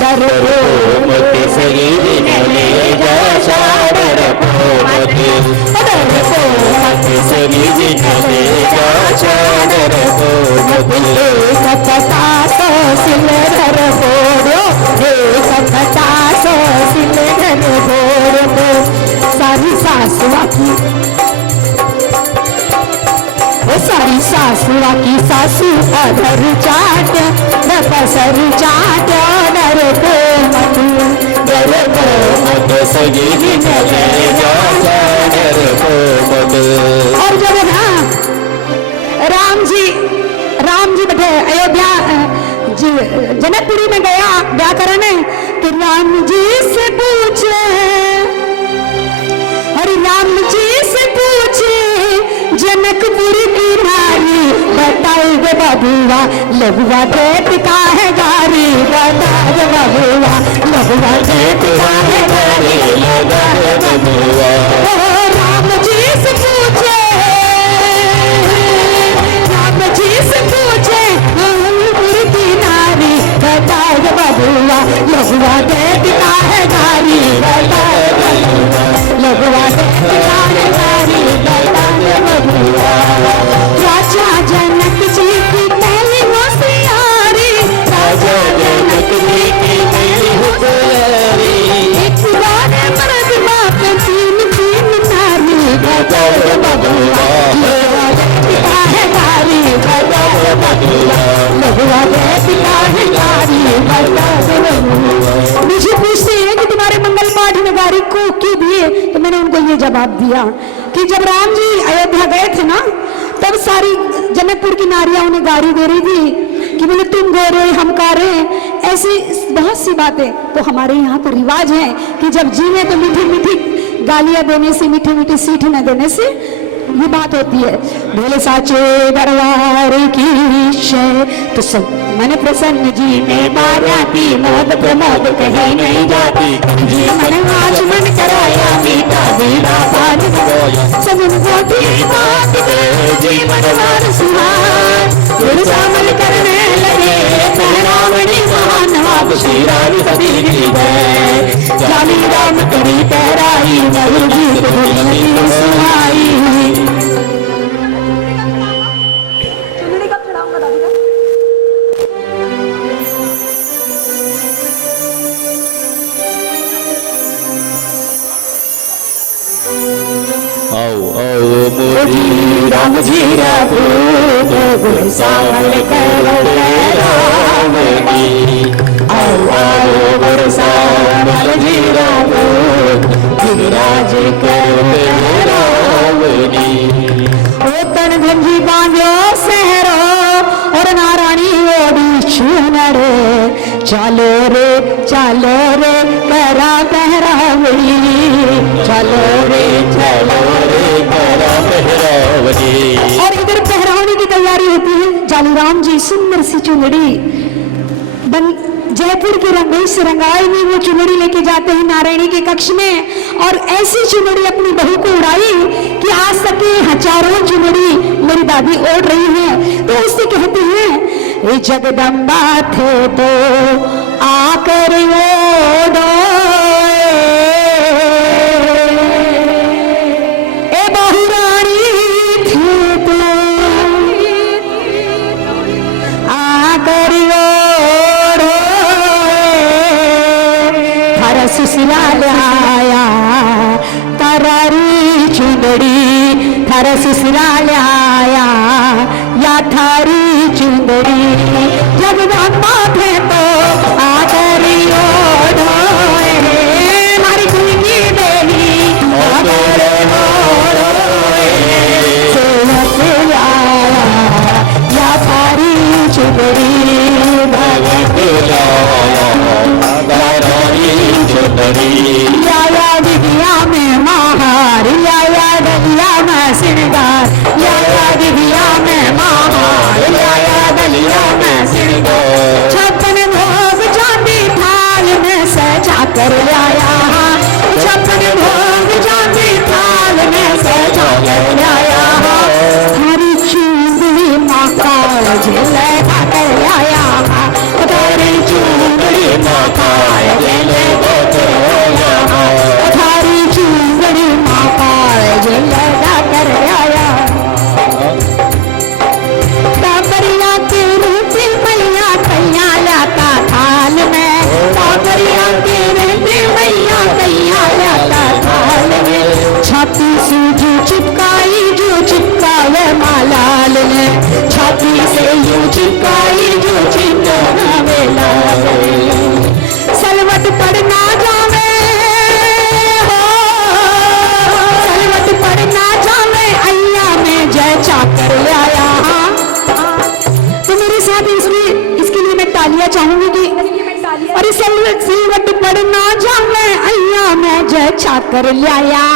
डरो मत सगी दिन ले जा डर मत सगी दिन ले जा डर मत एक बतासो सिलेवर बोरो एक बतासो सिलेवर बोरो सारी सासुआ की सासू अधर चाट सर चाट डर को मत डर को मत सगी चले जा डर को मत। और जब ना राम जी बैठे अयोध्या जनकपुरी में गया व्याकरण तो राम जी से पूछे, और राम जी से पूछे जनकपुरी की नारी बताओगे बबुआ लघुआ देत का है गारी, बताओगे बबुआ लघुआ देत का है गारी, बबुआ राम जी से पूछे, राम जी से पूछे जनकपुरी की नारी बताओगे बबुआ लघुआ देत का है गारी, बताओगे लघुआ देत का है गारी, बताओगे बबुआ। राजा जनक जी की पहली होशियारी, राजा जनक जी की पहली होशियारी, एक बार मर्द बाप तीन नारी, बताओगे बबुआ लघुआ देत का है गारी, बताओगे बबुआ लघुआ देत का है गारी, बताओगे बबुआ। मुझे पूछते हैं कि तुम्हारे मंगल पाठ में गारी को क्यों दिए, तो मैंने उनको ये जवाब दिया कि जब राम जी अयोध्या गए थे ना तब सारी जनकपुर की नारियां उन्हें गारी दे रही थी कि बोले तुम गोरे हम कारे, ऐसी बहुत सी बातें। तो हमारे यहाँ तो रिवाज है कि जब जीवे तो मीठी मीठी गालियां देने से, मीठी मीठी सीठ न देने से ये बात होती है। बोले साचे दरबार की शय तो सब मन प्रसन्न जी में बाराती, मोद प्रमोद कहीं नहीं जाती, जी मन आज मन कराया मीठा बीड़ा बाज सगुन कोठी बात दे जीवन वार सुहार, गुण शामिल करने लगे पहरावणी महान आप श्री राम कबीर जी गए, जाली राम करी पहराई मधुर गीत बोलनी सुनाई। राम जी रापूत गुण सावल कर रावणी, आओ आओ गुण सावल जी रापूत गिरिराज कर रावणी। ओ तन गंजी बांधो सहरो और नारायणी ओढ़ी चूनर, चलो रे करा पहरावणी, चलो रे करा पहरावणी। और इधर पहरावनी की तैयारी होती है। जालीराम जी सुंदर सी चुनरी जयपुर की रंगोई से रंगाई हुई वो चुनरी लेके जाते हैं नारायणी के कक्ष में, और ऐसी चुनरी अपनी बहू को उड़ाई कि आज तक के हजारों चुनरी मेरी दादी ओढ़ रही है। तो उससे कहते हैं ये जगदम्बा थे तो आकर ओढ़ो, ए बहुरानी थे तो आकर ओढ़ो, हर सुसलाल आया तरारी चुंदड़ी, हर सुसलाल आया या थारी चुंदड़ी, जगदम्बा थे तो आकर ओढ़ो, हमारी गुंगी देवी आकर ओढ़ो, सेवक आया या थारी चुंदड़ी, भगत या दिव्या में महार, या दलिया में श्रृंगार, या दिव्या में महार, या दलिया में श्रृंगार, छप्पन भोग चांदी थाल में सजा कर लाया, छप्पन भोग चांदी थाल में सजा कर लाया, हरी चूंदड़ी माँ का लगा कर लाया, हरी चूंदड़ी माँ का थारी चूंदड़ी माँ का लगा कर आया, बाबरिया के रूपी मैया कैया लाता थाल में, बाबरिया के रूपी मैया कैया लाता थाल में, छाती सूझी चिपकाई जो चिपकावे मालाल ने, छाती से यूं चिपकाई जो चिंता वेला सलवट पड़ ना जावे हो सलवट पड़ ना जावे अय्या में जय चाकर लाया। तो मेरे साथ इसके लिए मैं तालियां चाहूंगी कि और इस सिलवट पड़ ना जावे अय्या में जय चाकर लाया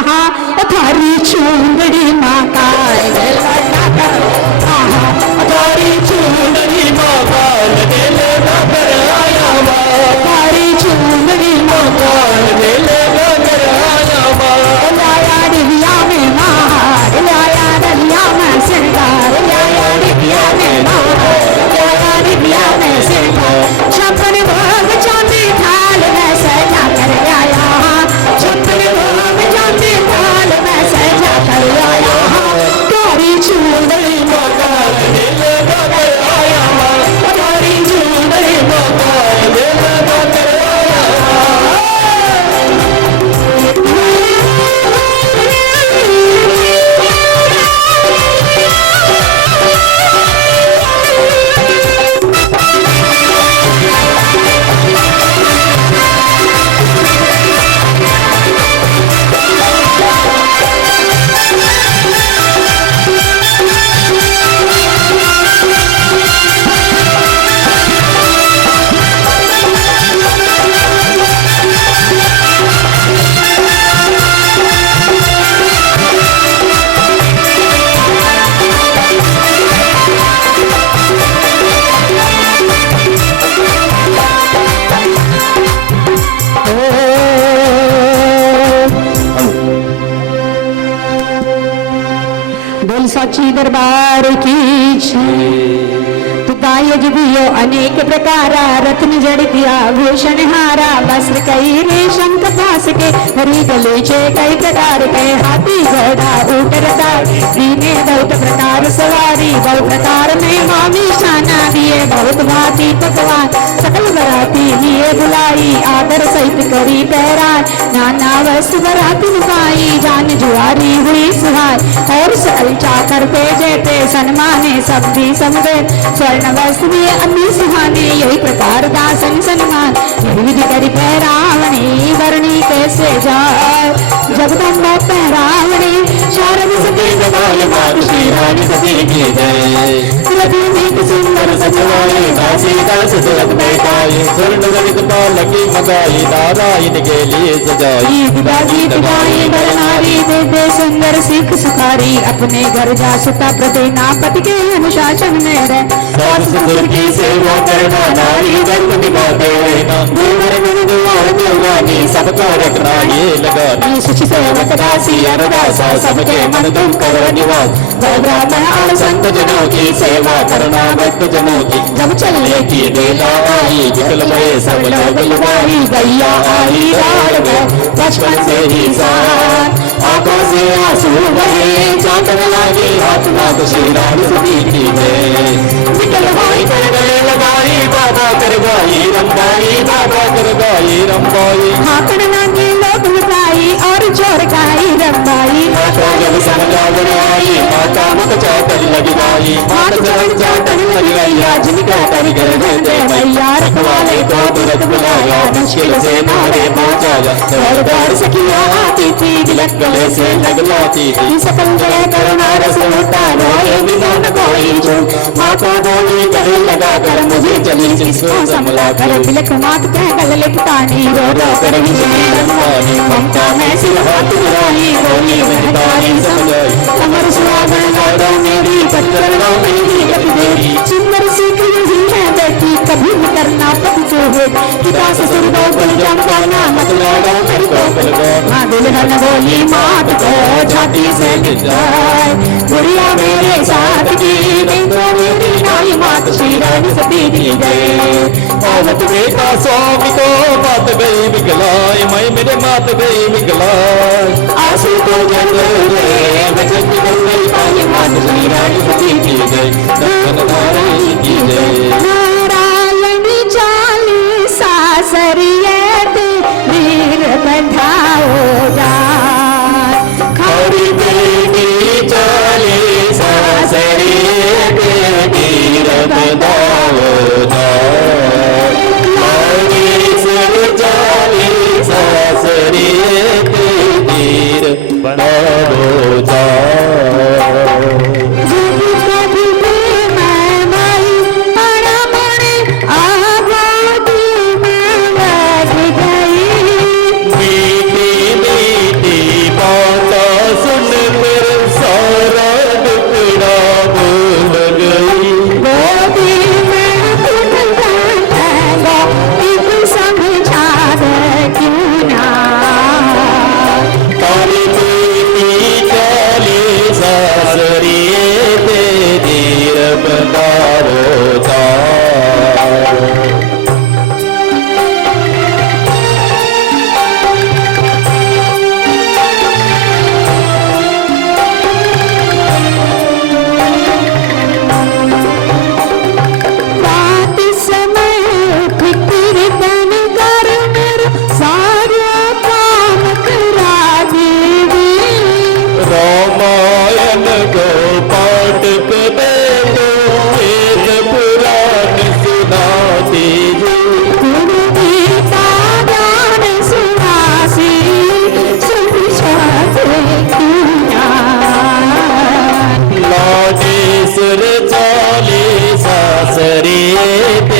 थारी चूंदड़ी माँ का तारी चूंदड़ी माँ का दिले नगर आया वा थारी चूंदड़ी माँ का दिले नगर आया वा लाया डिबिया में मार लाया डलिया में सिंगार लाया डिबिया में मार लाया डिबिया में सिंगार छप्पन भोग चांदी थाल में सजा कर लाया छप्पन भोग चांदी थाल में सजा कर लाया तारी चूंदड़ी माँ का दिले नगर आया वा तारी चूंदड़ी माँ का दिले नगर आया वा बोल साची दरबार की गाय जियो अनेक प्रकारा रत्न जड़ित आभूषण हारा वस्त्र कई रेशम कपास के हरी गलीचे कई प्रकार के हाथी घोड़ा ऊँट रतार दीने बहुत प्रकार सवारी बहु प्रकार में मामी शाना दिए बहुत भांति पकवान सकल बराती लिए बुलाई आदर सहित करी पहरान नाना वस्तु बराती पाई जान जुआरी हुई सुहार और सकल चाकर पे जेते सन्माने सब भी समझे स्वर्ण वस्तु भी अन्य सुहाने यही प्रकार दासन सन्मान यही विधि करी पहरावणी वर्णी कैसे जाए जगदम्बा पहरावणी शारद सती जगाए मात श्री रानी सती की जय रघुवीर सुंदर सजवाए दासी दास तिलक बैठाए स्वर्ण गणित पालकी मगाई नारायण के लिए सजाई दिवाली दिवाई बरनारी दे सुंदर सिख सुखारी अपने घर जा सुता प्रदेना पति के अनुशासन में रह सास ससुर की सेवा करना नारी धर्म निभाते रहना देवर गुरु द्वार देवानी सबको रखना ये लगानी शुचि सेवक दासी अरदासा सबके मन तुम करो निवास गौ ब्राह्मण और संत जनों की सेवा करना भक्त जनों की जब चलने की बेला आई विकल भये सब लोग लुभाई गैया आई लाल में बचपन से ही साथ आंखों से आंसू बहे चांदन लागे हाथ मात श्री रानी सती की जय निकल भाई कर गले लगाई बाबा कर गाई रंबाई बाबा कर गाई रंबाई हाकड़ लागे लोग लुटाई और जोर गाई रंबाई माता जब समझावन आई माता मुख चाटन लगी गाई माता चरण चाटन लगी गैया जिनका कर कर देते मैया रखवाले को तुरंत बुलाया मुश्किल से मारे पहुंचाया और बार सखिया आती थी तिलक गले से लग जाती थी सकल जय करुणा रस होता रोए बिना न कोई चूक माँ को बोली गले लगा कर मुझे चली जिसको संभला कर तिलक मात कह गल लिपटानी रो रो कर विजय रंबानी ममता में सिर हाथ मिलाई बोली महतारी समझाई अमर सुहागन लाडो मेरी पत्थरों मेरी गति देवी सुंदर सीख यही है बेटी कभी भी करना पति जो है पिता ससुर को कोई जमवाना मत लाडो मेरी को माँ दुल्हन बोली मात को छाती से गिराए गुड़िया मेरे साथ की देखो मेरी नाई मात श्री रानी सती की गए औरत बेटा स्वामी को मात गई बिगलाई मैं मेरे मात गई बिगलाई आंसू तो जल रहे बचन निकल गई पानी मात श्री रानी सती की जय दर्शन नारायण की जय नारायण चालीसा सरियत वीर बंधाओ खड़ी बेटी चालीसा सरियत बताओ लागे सिर जाली सासरी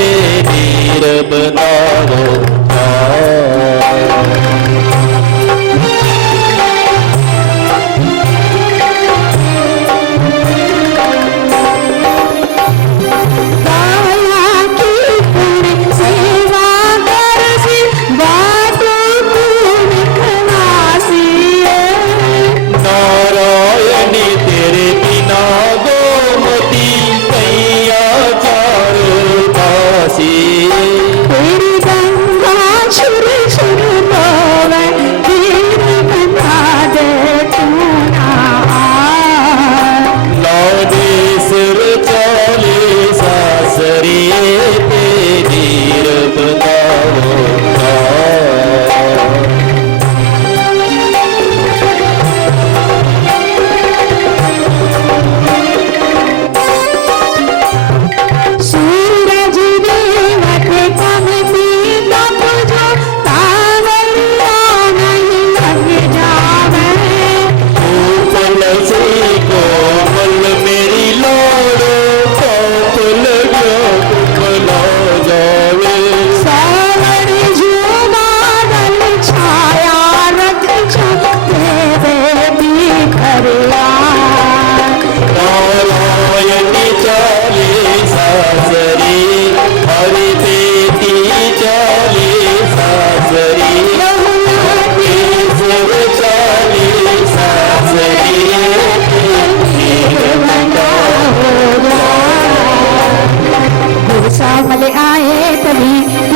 तीर बनाओ सामले आए तभी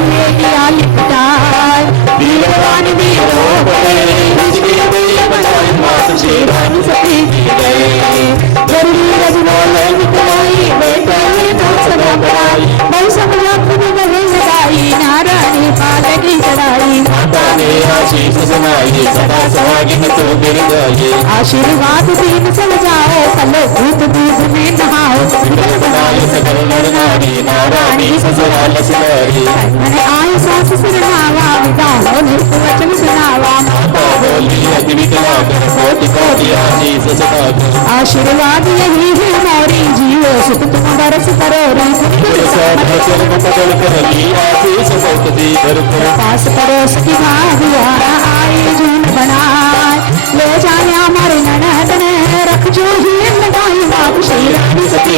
ले लिया लिपटाए वीरवान वीरों बड़े इसके लिए बनाए मात शेरान सती गए गली रजवाले निकलाई बेटे तो सदा पढ़ाई बहु समझा खुद गले लगाई नारायणी पालकी चढ़ाई माता ने आशीष सुनाई सदा सुहागिन तो गिर गए आशीर्वाद दीन चल जाओ कलो भूत दूध में नहाओ बनाए सकल नारी नारायणी ससुराल सुनारी मैंने आई सास सुनावा विवाह नित्य वचन सुनावा माता बोली अग्नि कला कर कोटि कोटि आशीष सुनाकर आशीर्वाद यही है मोरी जीवो सुख तुम बरस करो आशीष सौकती पास पड़ोस की भागियारा आई जून बनाए ले जाए हमारे ननद ने रख जो ही लगाई बाप शेरानी सती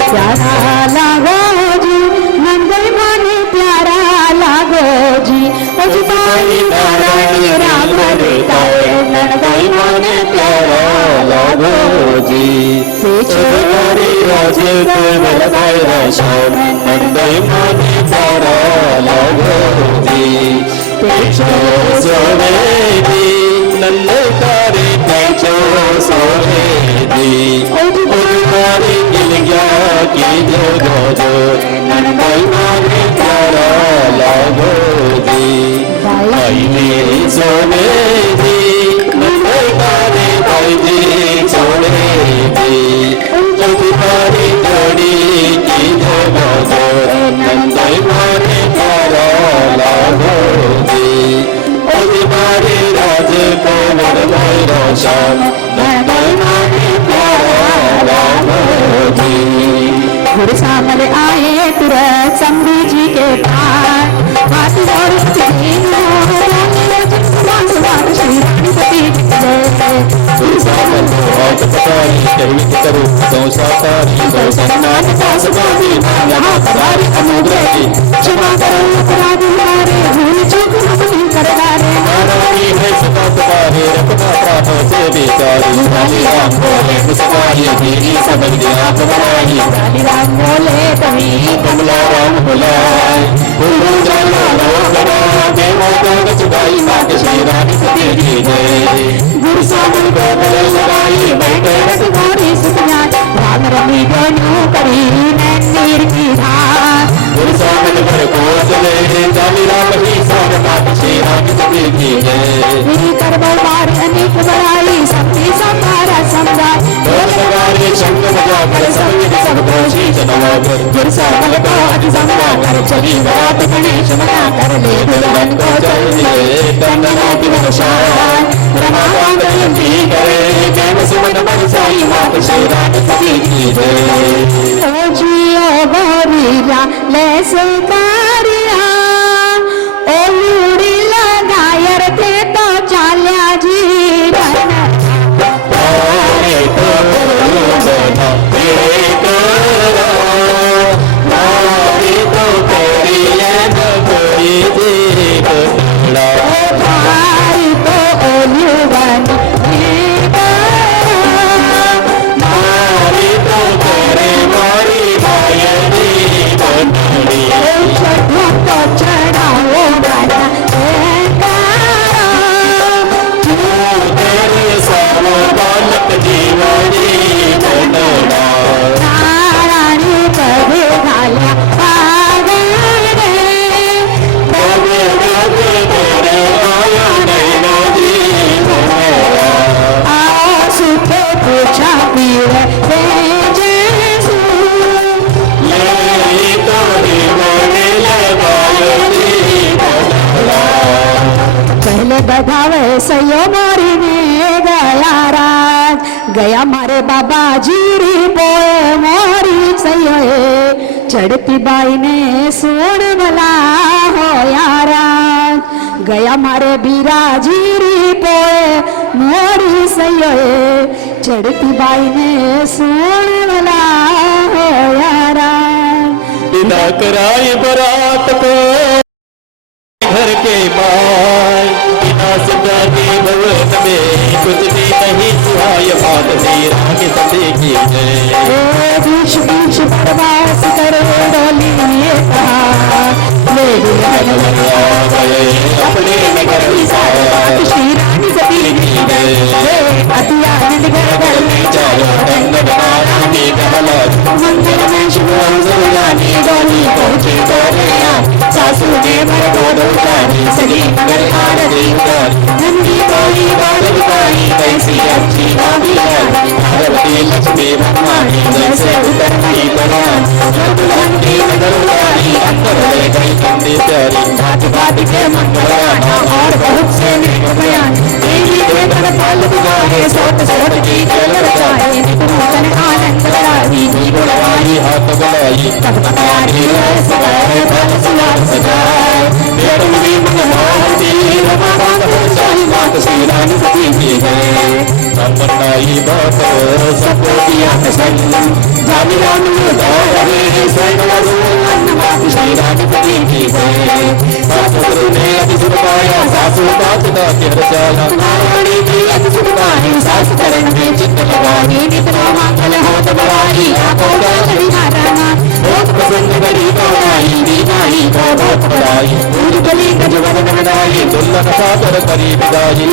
प्यारा लागो जी नंदई माने प्यारा लागो जी उजबाई नारायणी राम बताए नंदई माने प्यारा लागो जी पेचोरी राजे को लगाए राशान नंदई माने प्यारा लागो जी पेचो सोवेदी नंदकारी पेचो सोवेदी उजबाई गिल गया की जो जो जो नंदई माने प्यारा लागो जी भाई मेरी सोवेदी नंदकारी भाई जी सोवेदी उजबाई जोड़ी की श्याम गुरु सामल आए तुरंत शंभू जी के पास हाथ जोड़ श्री गुरु सामल हाथ पतारी कही करो संसाकारी गौ सन्नाथ सासवादी यहाँ हमारी अनुग्रह की क्षमा करो अपराध हमारे भूल चूक हम कर डाले नारायणी है सदा तुम्हारे रखना प्राणों से बेचारी काली राम बोले मुस्काई तेरी सबक दिया तुम्हारी काली राम बोले तभी कमला राम बुलाए गुरु जाना लोग देवों को चुकाई मात श्री रानी सती की जय गुरु सामल को गले लगाई बैठे रसगोरी सुखिया राम रमी दोनों करी नैनीर की धार गुरु सामल घर को चले काली राम ही साम मात श्री रानी सती की जय मेरी करबल मार अनेक बड़ाई सबकी संभारा समझाए ढोल नगाड़े शंख बजा कर संगीत सब घोषी जनवागर गुरु सामल को अति संभा कर चली रात गणेश मना कर ले दुल्हन को चल दिए कंगना की बरसात रमाकांत जी करे प्रेम सुमन बरसाई मात श्री रानी सती की जय ओ जियो गोरिया ले सुकारिया ओ लूड़ी लगायर थे तो चाल्या जी बधावे सयो मोरी ने गया राज गया मारे बाबा जीरी बोए मोरी सयो चढ़ती बाई ने सोन भला हो याराज गया मारे बीरा जीरी पोए मोरी सयो चढ़ती बाई ने सोन भला हो याराज बिना कराए बरात को घर के बाय बिना सजाती भवन में कुछ भी नहीं सुहाय बात तेरा के सते की जय बीच बीच बरवास करे डोली ले अपने में करी साथ श्री रानी सती की जय अति आनंद घर में चलो रंग रानी कमला मंदिर में शुभ सुरानी डोली पहुंचे डोलिया सासू ने मर डोली सगी मगर आरती नंदी बोली बालकारी कैसी अच्छी भाभी पार्वती लक्ष्मी भगवानी जैसे उतरती भगवान दुल्हन की नगरवानी अंदर ले गई कंदी प्यारी बात बात के मंगलाना और बहुत से नेक बयान देवी देवर फल बुझाए सोत सोत की जल रचाए निपुण आनंद कराई नी बुलवाई हाथ बढ़ाई तब तमारी सगाए फल सुलार सजाए देवी मंगलाती रमाकांत बरसाई मात श्री रानी सती की जय तमन्नाई बात सबको दिया प्रसन्न जानी राम दौड़े स्वयं मात श्री रानी सती की जय सासु ने अति सुख पाया सासु बात का रचाया नारायणी की अति सुख पाई सास चरण में चित्त लगाई नित मंगल होत बढ़ाई आपो गई नारायण बहुत प्रसन्न बड़ी गौराई दीनाई को बहुत बढ़ाई पूरी गली गजवन बनाई दुल्हन सादर करी विदाई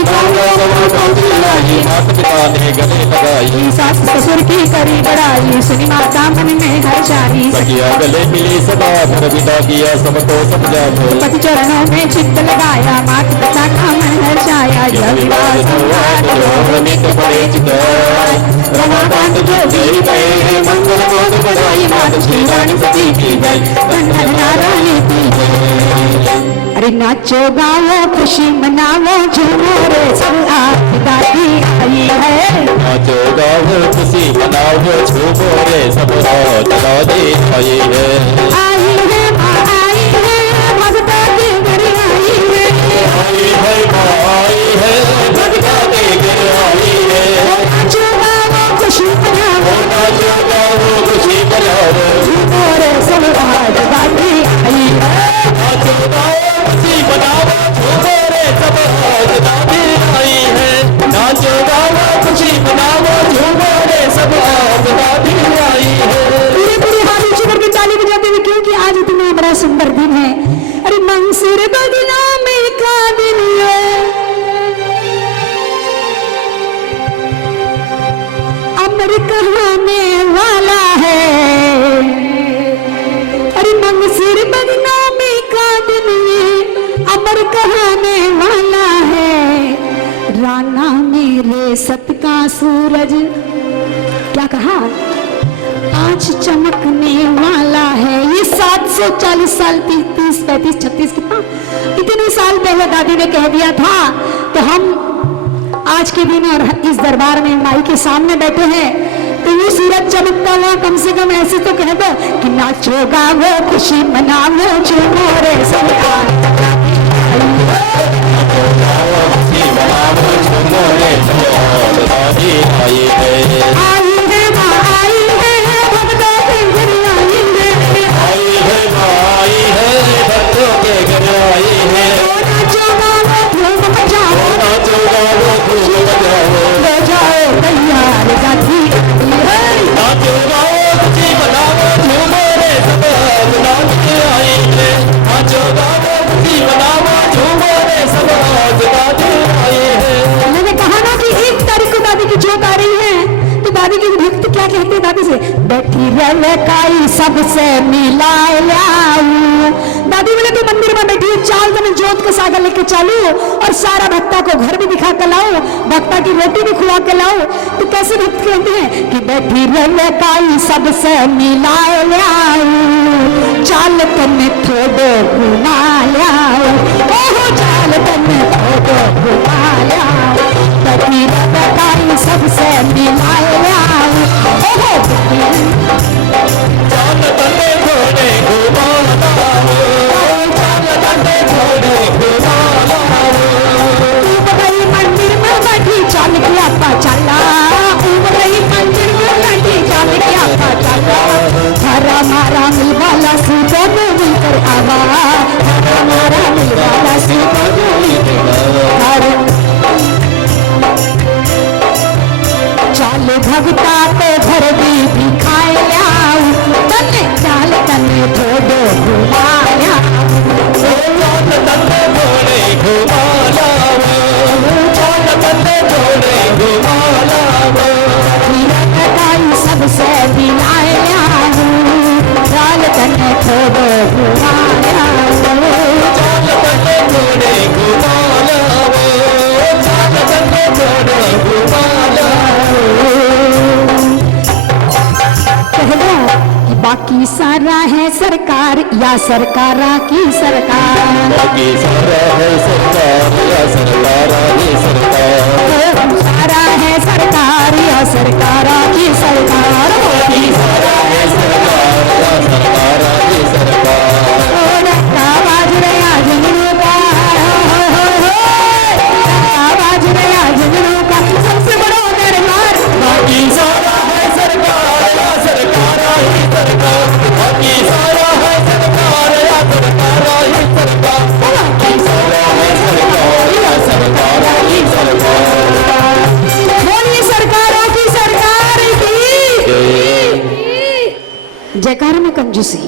माता पिता ने गले लगाई सास ससुर की करी बड़ाई सुनी माता मन में हर्षाई सखिया गले मिली सदा भर विदा किया सबको समझा दो पति चरणों में चित्त लगाया माता पिता का मन हर्षाया यह विवाह संवाद रमित पड़े चिताय रमाकांत जो गई गए मंगल मोद बढ़ाई माता श्री रानी सती की जय नारायणी की जय। अरे नाचो गाओ खुशी मनाओ झूमो रे सब आपकी दादी आई है। नाचो गाओ खुशी मनाओ झूमो रे सब दादी आई है। आई है माँ आई है भगता की घड़ी आई है। आई है माँ आई है भगता की घड़ी आई है। नाचो गाओ खुशी मनाओ नाचो गाओ खुशी मनाओ झूमो रे सब आपकी दादी आई है। नाचो गाओ खुशी मनाओ झूमो रे सब दादी आई है। नाचो गाओ खुशी मनाओ झूमो रे सब दादी आई है। पूरे पूरे हाथ ऊंचे करके ताली बजाते हुए क्योंकि आज इतना बड़ा सुंदर दिन है। अरे मंसूर बदनामी का दिन है, अमर कहने वाला है। अरे मंसूर बदनामी का दिन है, अमर कहने वाला है। राना मेरे सत का सूरज क्या कहा आज चमकने वाला है। ये 740 साल 30 35 36 कितना इतने साल पहले दादी ने कह दिया था। तो हम आज के दिन और इस दरबार में माई के सामने बैठे हैं तो ये सूरज चमकता हुआ कम से कम ऐसे तो कह दो कि नाचो गाओ खुशी मनाओ झूमो रे सब आई है। आई है माँ आई है भगता की घड़ी आई है। आई है माँ आई है भक्तों के घर आई है। नाचो गाओ धूम मचाओ नाचो गाओ खुशी मनाओ हो जाओ तैयार दादी आई है। नाचो गाओ खुशी मनाओ झूमो रे सब दादी आई है। नाचो गाओ खुशी मनाओ झूमो रे सब दादी आई है। मैंने कहा ना कि 1 तारीख को दादी की जोत आ रही है तो दादी के भक्त क्या कहते हैं दादी से बैठी रहे काई सबसे मिलाए लाऊं। दादी बोले तो मंदिर में बैठी चाल तो मैं जोत का सागर लेके चालू और सारा भक्ता को घर भी दिखा कर लाऊं, भक्ता की रोटी भी खुआ के लाऊं। तो कैसे भक्त कहते हैं कि बैठी रहे काई सबसे मिलाए लाऊं, चाल तने थोड़ो घुमा लाऊं। ओहो चाल तने थोड़ो घुमा लाऊं, बैठी रहे काई सबसे मिलाए लाऊं। ओहो चाल तने थोड़े घुमा लाओ, चाल तने थोड़े घुमा लाओ। गई मंदिर में बैठी चाल किया चला, गई मंदिर में बैठी चाल किया चला। हरा मारा मिलवाला सूटों में मिलकर आवा, हरा मारा मिलवाला सूटों में मिलकर चाल भगता को घर भी दिखाए लाऊं, तने चाल तने थोड़ो घुमाया। चाल तने थोड़े घुमा लाओ, चाल तने थोड़े घुमा लाओ। सबसे दिलाए लाऊं, चाल तने थोड़ो घुमाया। चाल तने थोड़े घुमा लाओ, चाल तने थोड़े घुमा लाओ। कह दो कि बाकी सारा है सरकार या सरकारा की सरकार। बाकी सारा है सरकार या सरकारा की सरकार। सारा है सरकार या सरकारा की सरकार। बाकी सारा है सरकार या सरकारा की सरकार। आवाज रे आज का, आवाज रे आज का सबसे बड़ा दरबार। बाकी सारा है सरकार या सरकारा ही सरकार। बाकी सारा है सरकार या सरकारा ही सरकार। बाकी सारा है सरकार या सरकारा ही सरकार। बोलिए सरकारों की सरकार की जयकार में कंजूसी।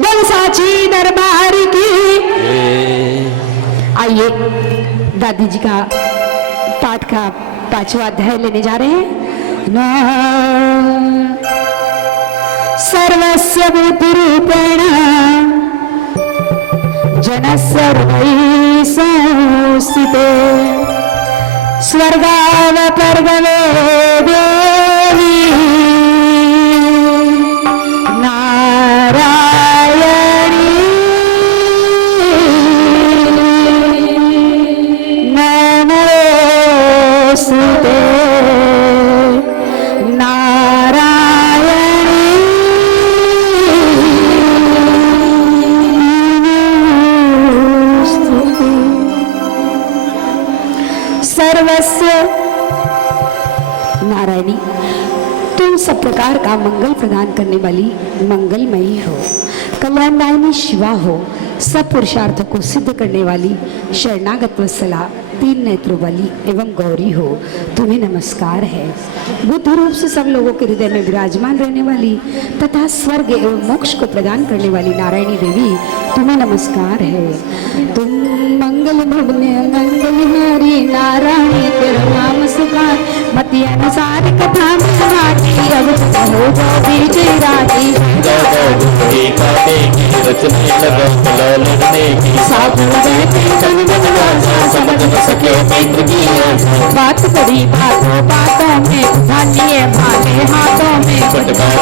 बोल साची दरबार की। आइए दादी जी का पाठ का 5वां अध्याय लेने जा रहे हैं। न सर्वस्य भूतिरूपेण जनस्य हृदये संस्थिते स्वर्गावपर्गवे देवी नारायणी परिवार का मंगल प्रदान करने वाली मंगलमयी हो, कल्याणदायिनी शिवा हो, सब पुरुषार्थों को सिद्ध करने वाली शरणागत वत्सला, तीन नेत्रों वाली एवं गौरी हो, तुम्हें नमस्कार है। बुद्ध रूप से सब लोगों के हृदय में विराजमान रहने वाली तथा स्वर्ग एवं मोक्ष को प्रदान करने वाली नारायणी देवी, तुम्हें नमस्कार है। तुम मंगल भवने मंगल हारी, नारायणी तेरा नाम सुखार, मति अनुसार कथा महारानी, अब तुम हो जाओ विजय रानी। साधु रहते तन मन राजा, समझ न सके मित्र की आशा। बात बड़ी बातों बातों में, भालिए भाले हाथों में,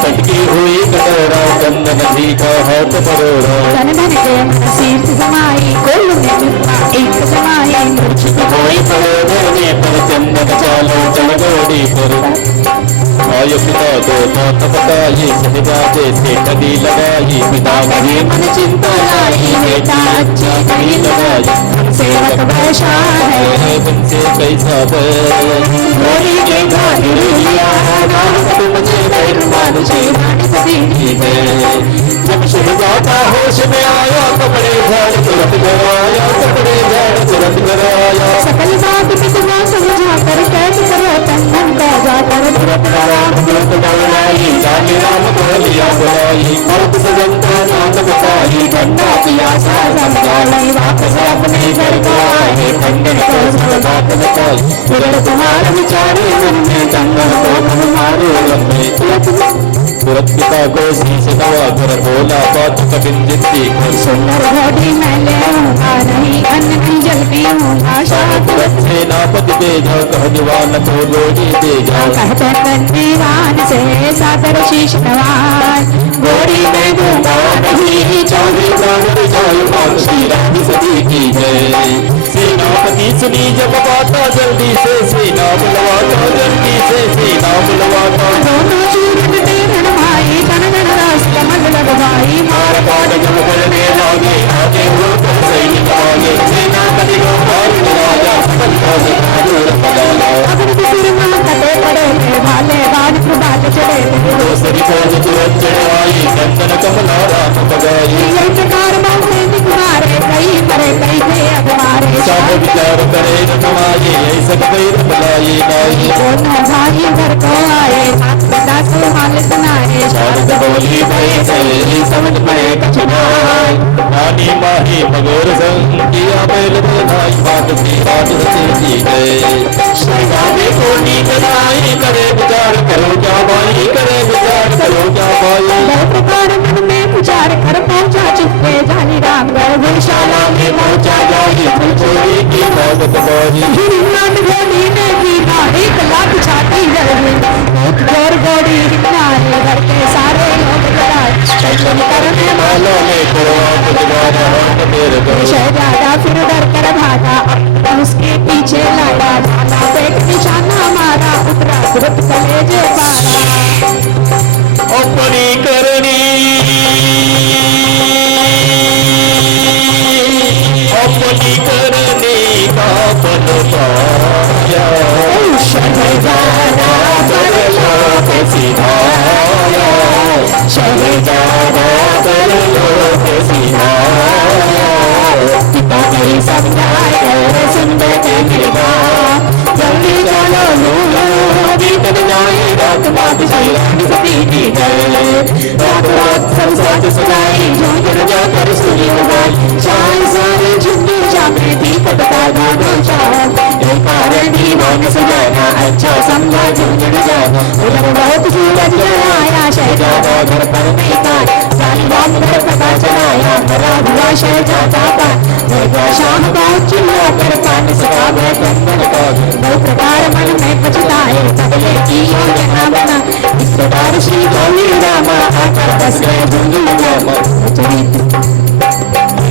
सटकी हुई कटोरा, चंदन जी का हाथ परोरा। तन मन के मन सीर्थ समाई, कोल में कृपा एक समाई, मूर्छित कोई परोधर में पर चंदन चालो चढ़ोड़ी पर। आयु पिता दो मात बताई, सहजादे से कदी लगाई, पिता गए मन चिंता लाई, बेटा अच्छी नहीं लगाई। सेवक वैसा है तुमसे कैसा गोरी के गाड़ी लिया, मुझे मेहरबान जब शहजादा होश में आया, कपड़े झाड़ तुरंत घर आया, कपड़े झाड़ तुरंत घर आया। सकल बात कितना समझा कर कैद करो तन का जाकर तुरंत बुलाई, जाने राम को लिया बुलाई, मर्द सजनता नाम बताई, ठंडा किया साजा गाली, वापस अपने घर को आए, ठंडन को बात बताई। फिर तुम्हारे विचारे मन में, कंगन को मारो लंबे, तुरंत पिता को शीश दवा कर बोला, बात कबिन जिंदी कर। सुंदर घोड़ी मैं ले आऊंगा, नहीं अन्न नहीं जल पीऊंगा, तुरंत से नापत दे जाओ, कह दीवान को लोड़ी दे जाओ। कहते दीवान से सादर शीश नवाज, गोरी में दूंगा नहीं, चौधरी प्राण जाओ, मां श्री रानी सती की जय। सेनापति सुनी जब बाता, जल्दी से सेना बुलवाता, जल्दी से सेना बुलवाता। दोनों चूरन तेरन भाई, तन तन रस कमल लगवाई, मार काट जब करने लगे, आगे हो तो सैनिक आगे, सेनापति को मार गिराया, सकल को दूर पलाया। अगर किसी मां कटे पड़े थे, भाले बाण बात चले थे, दूसरी फौज तुरंत चढ़ाई, चंदन कमला राम बगाई। यही प्रकार मांगे निकुमारे, कई मरे कई थे अब मारे। सब विचार करे न कमाए, ऐसा पैर बुलाई नाई। दोनों भाई घर को आए, मात पिता को हाल सुनाए, शारद बोली भय चले, समझ पाए कछ नाई। नानी माही मगोर संग किया बैल बनाई, बात सी बात सती गए। शहजादे को नींद आई, करे विचार करो क्या भाई, करे विचार करो क्या भाई। बहुत प्रकार मन में विचार कर पहुंचा चुपके जानी राम गौशाला में पहुंचा जाई, चोरी की भगत बारी। हिरनाट घोड़ी ने की नाड़ी, लाख छाती जल और घोड़ी किनारे, घर के सारे लोग डराए, चंदन करने वालों ने कुरान दोबारा हाथ मेरे को। शहजादा फिर डर कर भागा, उसके पीछे लगा, भाला पे एक निशाना मारा, उतरा तुरंत कलेजे पारा। अपनी करनी अपनी करनी का बल पाया, शहजादा परलोक सिधाया, शहजादा परलोक सिधाया। पिता मेरी समझाए सुंदर कृपा, जल्दी चलो लूलो बीतन जाए रात, बात श्री रानी सती की जय। रात रात सब साथ सुनाई, झूठ जाकर सुनी उगाई, शान सारे झुंडू जामे दीपक का दाना चाँद, एक कारण दीवान सजाना, अच्छा समझा झूठ जाना। उधर बहुत सूरज जलाया, शहजादा घर पर नहीं पाया, सालिबान घर पता चलाया, मरा हुआ शहजादा का, शाम बहुत चिल्ला कर पान सका मैं कंगन का। दो प्रकार मन में पछताए, बदले की योजना बना, इस प्रकार श्री गौरी रामा आकर बस गए झुंझुन रामा।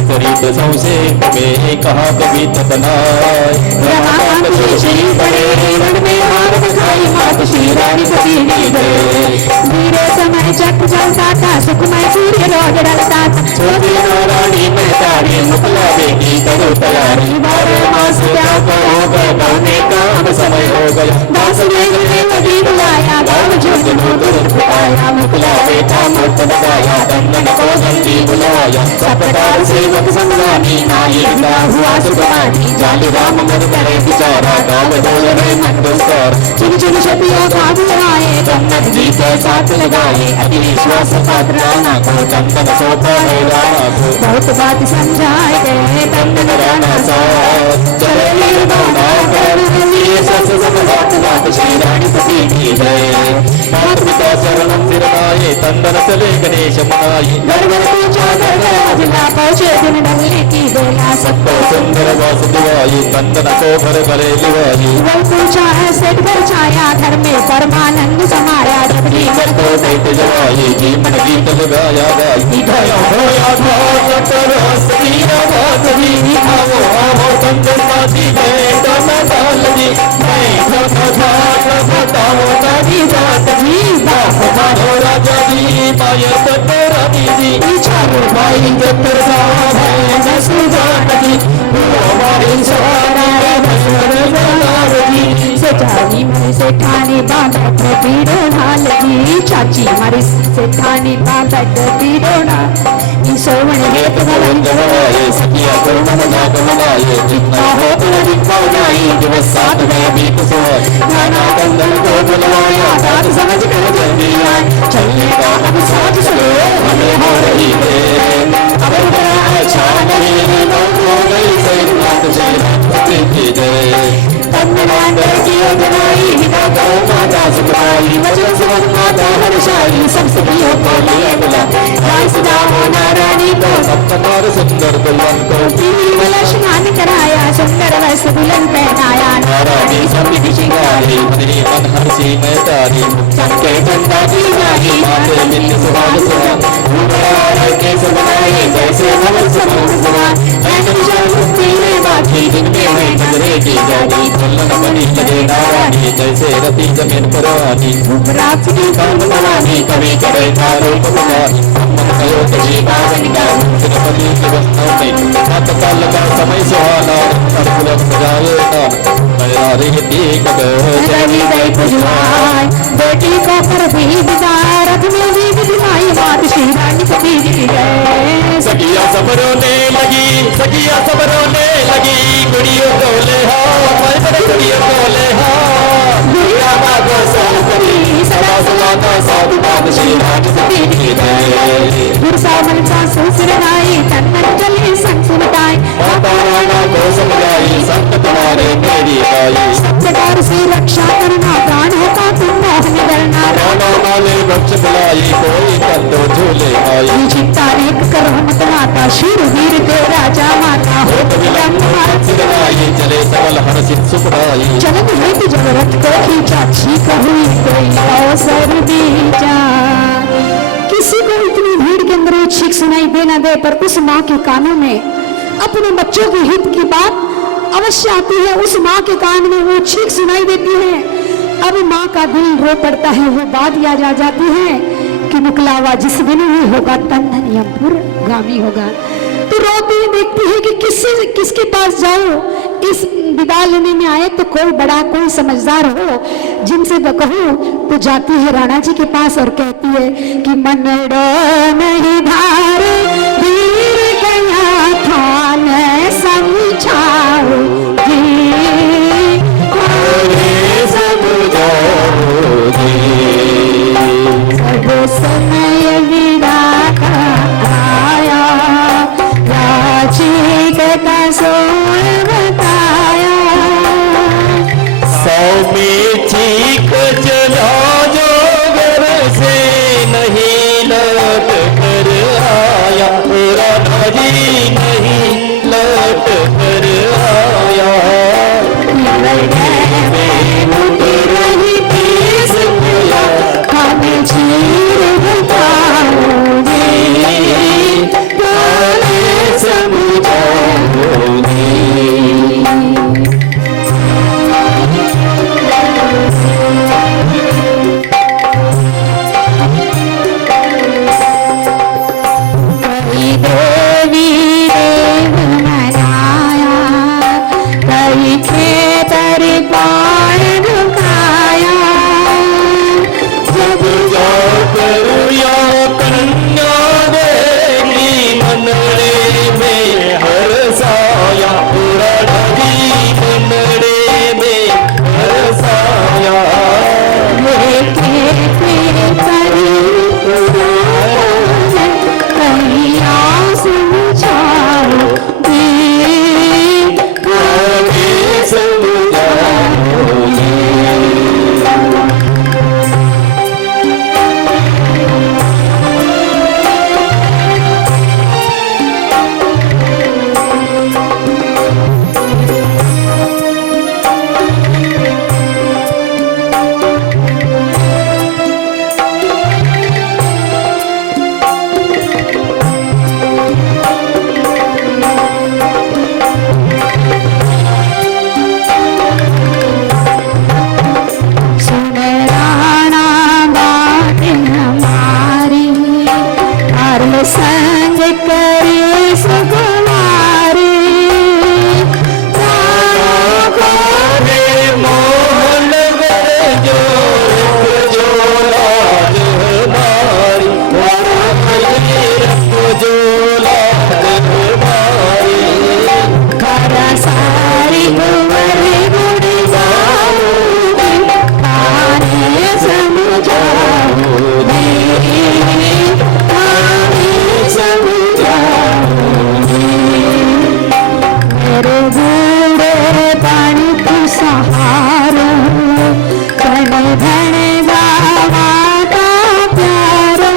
तेरी तो सौसे में कहा कभी तो बनाए राम श्री बड़े रण में हार दिखाई मात श्री रानी सती गए धीरे समय चक्र चलता था सुखमय सूर्य रोज डलता था छोटी रानी में तारी मुकला बेटी करो तैयारी 12 मास क्या करोगे बनने का अब समय हो गया दास ने कभी बुलाया गाँव झूठ आया मुकला बेटा मूर्त बताया बंधन को जल्दी बुलाया सब प्रकार सेवक संगानी नाई का हुआ सुखमानी जाली राम मन करे बिचारा गाँव बोल रहे मन दुष्कर चुन चुन शपियों का बुलाए गंगन जी के साथ लगाए अति विश्वास पात्र राणा को चंदन सोता है राणा को बहुत बात समझाए गए चंदन राणा साथ चले निर्भना कर ये सस समझात बात श्री रानी सती की जय मातृका शरणम सिरनाये तंदन चले गणेश मनाये घर घर पूछा दरवाजा पहुंचे दिन ढलने की बेला सबको सुंदर वास दिवाई तंदन को घर घरे लिवाई वो पूछा है सेठ घर छाया घर में परमानंद समाया जबरी घर को बैठ जवाई जीवन गीत लगाया गाई गाया होया भाव करो सती आवाज भी आओ आओ तंदन माती बैठ मदाल जी मैं धोखा बताओ तारी बात जी बाप मारो राजा जी माया तो रानी जी चारो भाई जतर साहब है जसु जानकी हमारी सारा सेठानी मारी सेठानी बाबट पीड़ो ढाल की चाची मारी सेठानी बाबट पीड़ो ढाल सोवण हेत भवन जवाए सखिया करुण मजाक मनाए जितना हो पुरानी पौनाई दिवस साथ में भी कुसोय गाना कंदन को बुलवाया बात समझ कर जल्दी आए चलने का अब साथ चलो हमें हो रही है अब बड़ा अच्छा नहीं हो गई से बात से की जय तन्मनांद की बनाई हिता को माता सुखाई वचन सुख माता हर्षाई सब सखियों को लिए बुला राय सदा होना रानी को सप्तमार सुंदर दुल्हन को तिलक स्नान कराया सुंदर वस्त्र दुल्हन पहनाया नारायणी समिति शिंगारी मदनी मन हर्षी में तारी चमके चंदा की गाही माते नित्य सुहाग सुहाग उमरार के सुनाए जैसे भवन समूह सुहाग ऐन मुक्ति में बाकी जिनके हैं नजरे की जानी दुल्हन बनी लगे नारानी जैसे रति जमीन पर आनी रात की कान बनानी कभी करे रूप बनानी मन कहो कभी बावन का तिरुपति के वस्तु में मत काल का समय सुहाना अर्पुल सजाए नाम मेरा रेती रवि गई पुजवाई बेटी को पर भी विदाई रथ में भी विदाई मात श्री रानी सती जी गए सखिया सब रोने लगी सखिया सब रोने लगी गुड़ियों डोले हाँ गुड़ियों डोले हाँ गुड़िया बागो सब करी सदा सुनाता साधु बाग श्री रानी सती की जय गुरसा मनसा सुसरनाई तन्मन चले संग सुनताई माता राणा को समझाई संत तुम्हारे मेरी आई सत्कार से रक्षा करना प्राण होता तुम मोहन डरना राणा वाले बच्च बुलाई कोई कंदो झूले आई चिंता एक करो मत माता शिव वीर के राजा माता हो विलंब मार्ग सिरनाई चले सबल हर्षित सुखदाई चलन हेतु जब रथ को खींचा छीक हुई कोई अवसर बीजा किसी को इतनी भीड़ के अंदर वो छीक सुनाई दे न दे पर उस माँ के कानों में अपने बच्चों के हित की बात अवश्य आती है। उस माँ के कान में वो छीक सुनाई देती है। अब माँ का दिल रो पड़ता है। वो बात याद आ जाती है कि मुकलावा जिस दिन ही होगा तंदन यमपुर गामी होगा। तो रोती हुई देखती है कि किसके पास जाओ। इस विदा लेने में आए तो कोई बड़ा कोई समझदार हो जिनसे कहूँ तो जाती है राणा जी के पास और कहती है कि मन नहीं धारे वीर गया था न समझाओ सब समय विदा आया राजी का सोय बताया में ठीक चला जो घर से नहीं लौट कर आया राधा जी नहीं लौट कर आया रही तीस हमें चीर बताओगे समझा संग करे सुकुमारी मोहन करा सारी कुंवर गुड़ जाऊंगी खाने समझाऊंगी खाने समझाऊंगी मेरे बूढ़े पानी की सहारा कण धन गावा का प्यारा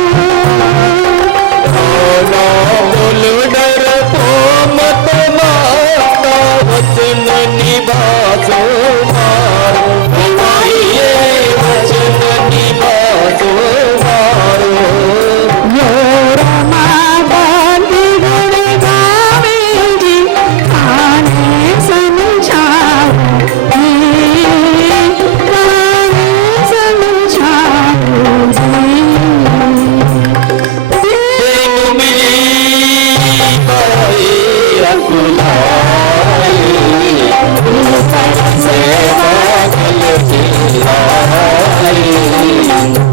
बोल डर तो मत माता वचन निभासो मारो ये वचन निभासो मारो यो रमा बंदी गुण गावेंगी खाने समझाऊंगी खाने समझाऊंगी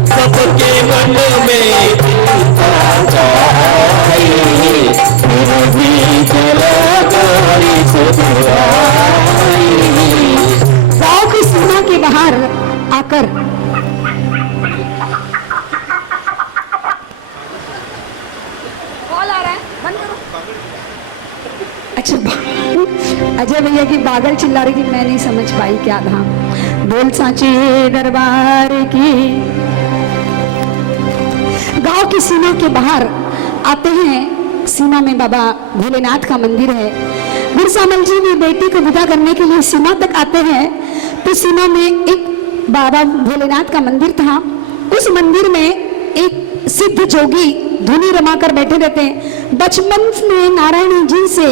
सबके मन में गाँव की सीमा के बाहर आकर कॉल आ रहा है, बंद करो। अच्छा अजय भैया की बागल चिल्ला रही थी, मैं नहीं समझ पाई क्या था। बोल सांचे दरबार की। गांव की सीमा के बाहर आते हैं, सीमा में बाबा भोलेनाथ का मंदिर है। बिरसामल जी ने बेटी को विदा करने के लिए सीमा तक आते हैं, तो सीमा में एक बाबा भोलेनाथ का मंदिर था। उस मंदिर में एक सिद्ध जोगी धुनी रमाकर बैठे रहते हैं। बचपन में नारायण जी से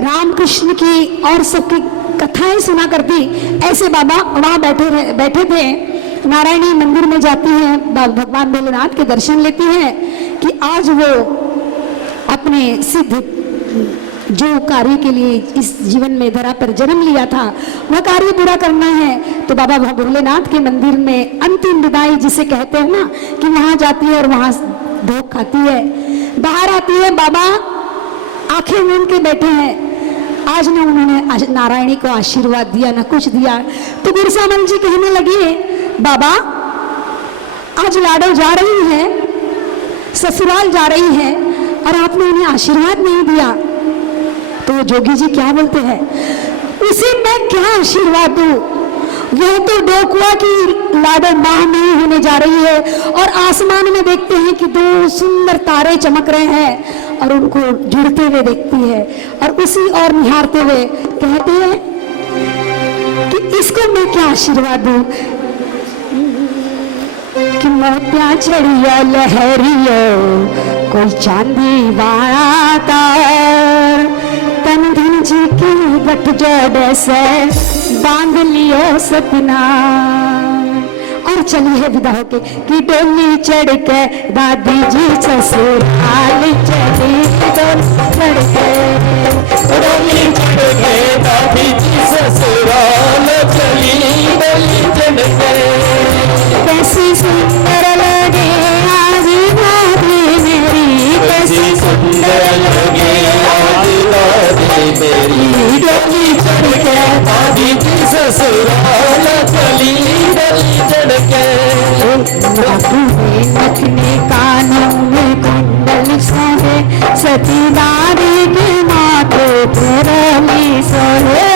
रामकृष्ण की और सबकी कथाएं सुना करती, ऐसे बाबा वहाँ बैठे थे। नारायणी मंदिर में जाती हैं, भगवान भोलेनाथ के दर्शन लेती हैं कि आज वो अपने सिद्ध जो कार्य के लिए इस जीवन में धरा पर जन्म लिया था, वह कार्य पूरा करना है। तो बाबा भोलेनाथ के मंदिर में अंतिम विदाई जिसे कहते हैं ना, कि वहाँ जाती है और वहाँ भोग खाती है। बाहर आती है, बाबा आंखें मूंद के बैठे हैं। आज ना उन्होंने नारायणी को आशीर्वाद दिया, ना कुछ दिया। तो बिरसामल जी कहने लगे, बाबा आज लाडो जा रही है, ससुराल जा रही है, और आपने उन्हें आशीर्वाद नहीं दिया। तो जोगी जी क्या बोलते हैं, उसे मैं क्या आशीर्वाद दूं? यह तो डोकुआ की लाडो माह नहीं होने जा रही है, और आसमान में देखते हैं कि दो सुंदर तारे चमक रहे हैं, और उनको जुड़ते हुए देखती है, और उसी और निहारते हुए कहते हैं कि इसको मैं क्या आशीर्वाद दूं? कि मोतिया चढ़िया लहरियो कोई चांदी वाला तार, तन धन जी की गठजोड़ से बांध लियो सपना। और चली है विदा होके कि डोली चढ़ के दादी जी ससुराल चली, डोली चढ़ के दादी जी ससुराल चली, डोली चढ़ के कैसी सुंदर लगे आज दादी मेरी, कैसी सुंदर लगे आज दादी मेरी, डोली चढ़ के दादी जी ससुराल चली, डोली चढ़ के नथने कानों में कुंडल सोहे, सती नारी के माथे पर सोहे,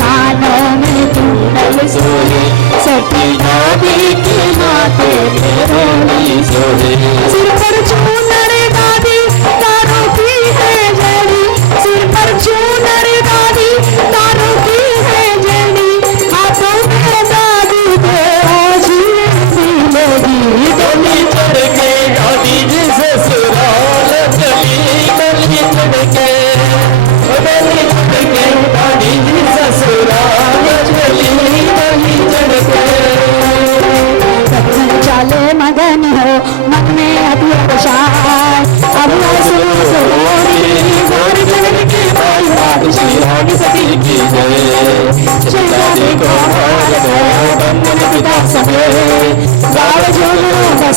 कानों में कुंडल सोहे, सती नारी के माथे पर सोहे, सिर पर चूनर दादी तारों की है जड़ी, सिर पर चूनर दादी तारों की है जड़ी, हाथों में दादी के डोली चढ़ के दादी जी ससुराल चली, डोली चढ़ के दादी जी ससुराल चली, डोली चढ़ के चले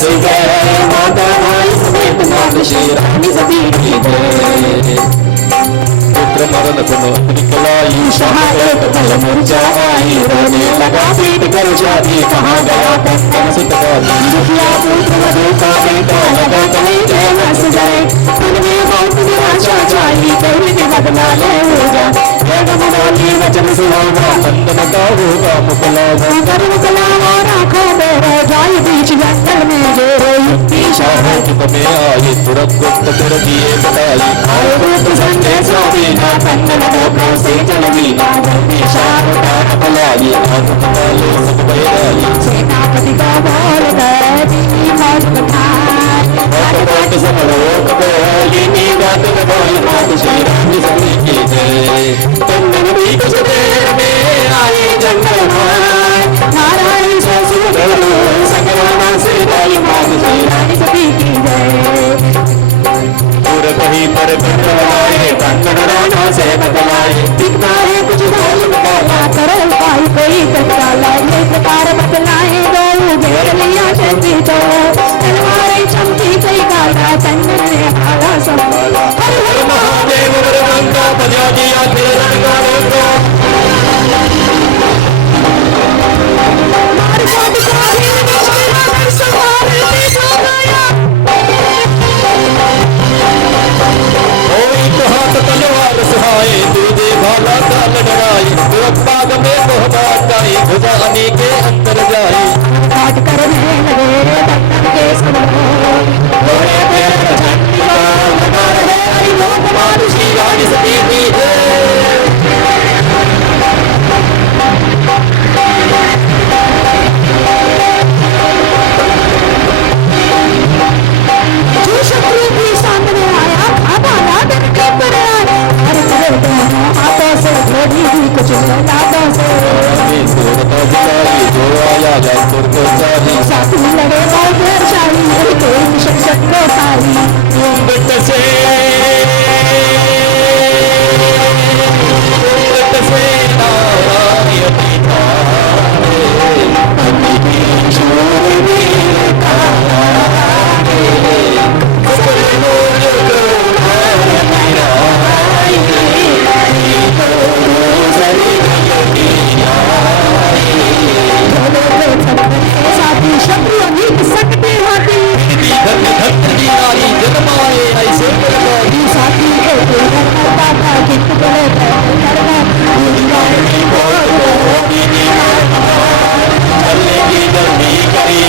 से गए माता भाई समेत माता श्री रानी सती की जय पुत्र मरण तुम निकलाई शहादत बल मुरझाई रोने लगा पीट कर जाती कहाँ गया पत्थर सुत का दुखिया पुत्र वधू का बेटा लगा कहीं के हंस जाए मन में बहुत निराशा छाई कहीं के बदला ले हो जा एकदम बोली वचन सुहावा बंधन का होगा मुकलावा कर मुकलावा राखो मेरे जाए बीच जंगल में जो युक्ति शाह में आई तुरंत गुप्त कर दिए बताई आए रूप संदेश बिना बंधन धोखों से चल बिना जल्दी शाह उठा पलाई आंख पले सब बैराई सेनापति का बोल गए दीनी मौज बठाए बाट समलोक बोली नी बात में बोल मात श्री रानी सती की जय बंधन भी कुछ देर में आई जंगल में नारायण से सुगुरु सकराना से बोल मात श्री रानी सती की जय दूर कहीं पर बंधवाए बंधन राना से बदलाए दिखना है कुछ बोल बदला करो पाई कोई तत्काला ये प्रकार बदलाए गौ घेर लिया चंदी तो तलवारें चमकी कई काला चंदन ने भाला संभाला हर हर महादेव रंगा बजा दिया तेरे रंगा रंगा मार काट काहे निश्चला कर सवार ले जो गया हाथ तलवार सुहाए दूधे भाला काल डराई बाग में मोहबाई भुजानी के अंदर जाई काट कर लगे बंधन के श्री रानी सती की जो शत्रु भी सामने आया हाथों से थोड़ी भी कुछ हाथों से जो आया जयपुर को चाही साथी लड़े और देर शाही मेरी कोई मिशन शक्लो सारी उम्मत से नारायण पिता पंडित शोर वीरता साथी शत्रु अनेक सकते हाथी जन्माए ऐसे साथी को कोई करता था किंतु बोले चलेगी जल्दी करी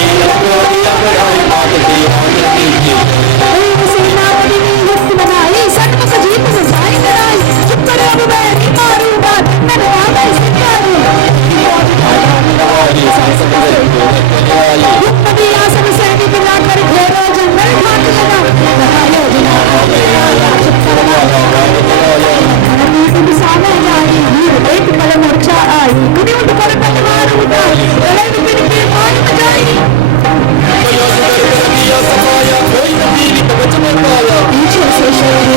सेनापति ने युक्त बनाई सन्मुख जीत बुझाई कराई चुप करे अब मैं नहीं मारूंगा मैं राम से मारूं नदी आसन से निकला कर घेरो जंगल ठाक लगा योजना चुप कर सामने जाई वीर एक पल मूर्छा आई कुनी उठ कर तलवार उठाई गले में बिन के मार बजाई कोई नदी कवच में पाया पीछे से शेर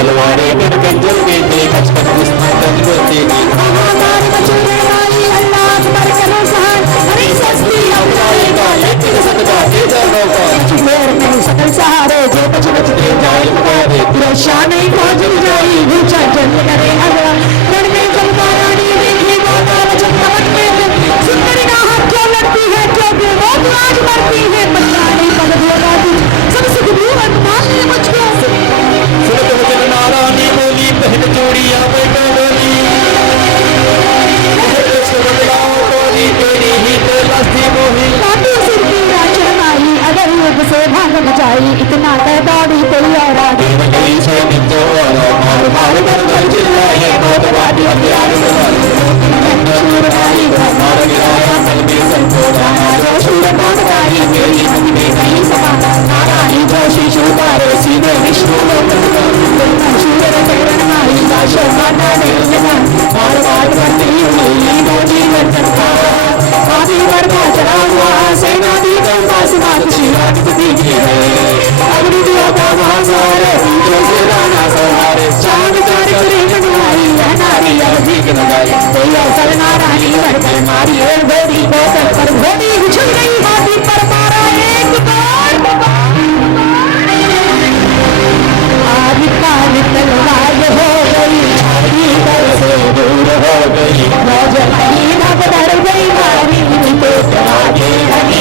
तलवारें गरगन जलती थी खचखच दुश्मन गंज बोलती थी महामारी मचूरे आई अल्लाह अकबर करो सहाय हरी सस्ती अवतारी का लेकिन सदका के जनों का चुमेर में सकल सहारे जो बच बचते जाए पुकारे रोशा नहीं पहुंच जाई ऊंचा जल करे अगला रण में चलता रानी देखने माता वचन कमट में सुंदरी ना हाथ क्यों लगती है क्योंकि वो तो आज मरती है पता नहीं पल होगा तू सब सुख भूवन मान ले मुझको सुनत वचन नारानी बोली पहन चूड़ियां में बोली तेरी ही तो लस्ती मोही काटी सिर की राचन आई अगर युग से भाग बचाई इतना कर दौड़ी कोई और आगे गई से नित्यो मार मार कर गल चिल्लाए बहुत बाटी प्यार शूर आई मार गिराया पल में सबको जो शूर पाई मेरी मन में नहीं समा नारायण जो शिशु तारे सीधे विष्णु शूर तेरन आई दाशो माता ने लगा बार बार करती हुई दो जीवन चलता काफी वर्मा चला हुआ सेना दी कम पास मात शिराट दी की है अग्नि दिया का महासारे जो से राना सहारे चांद तारे करे बनवाई है नारी अवधि के लगाई कोई अवसर नारायणी वर्कर मारी और घोड़ी बोतल पर घोड़ी उछल गई हाथी पर मारा एक बार आदि काल तलवार हो गई छाती पर से दूर हो गई नौजवानी नभ डर गई मारी तो आगे हनी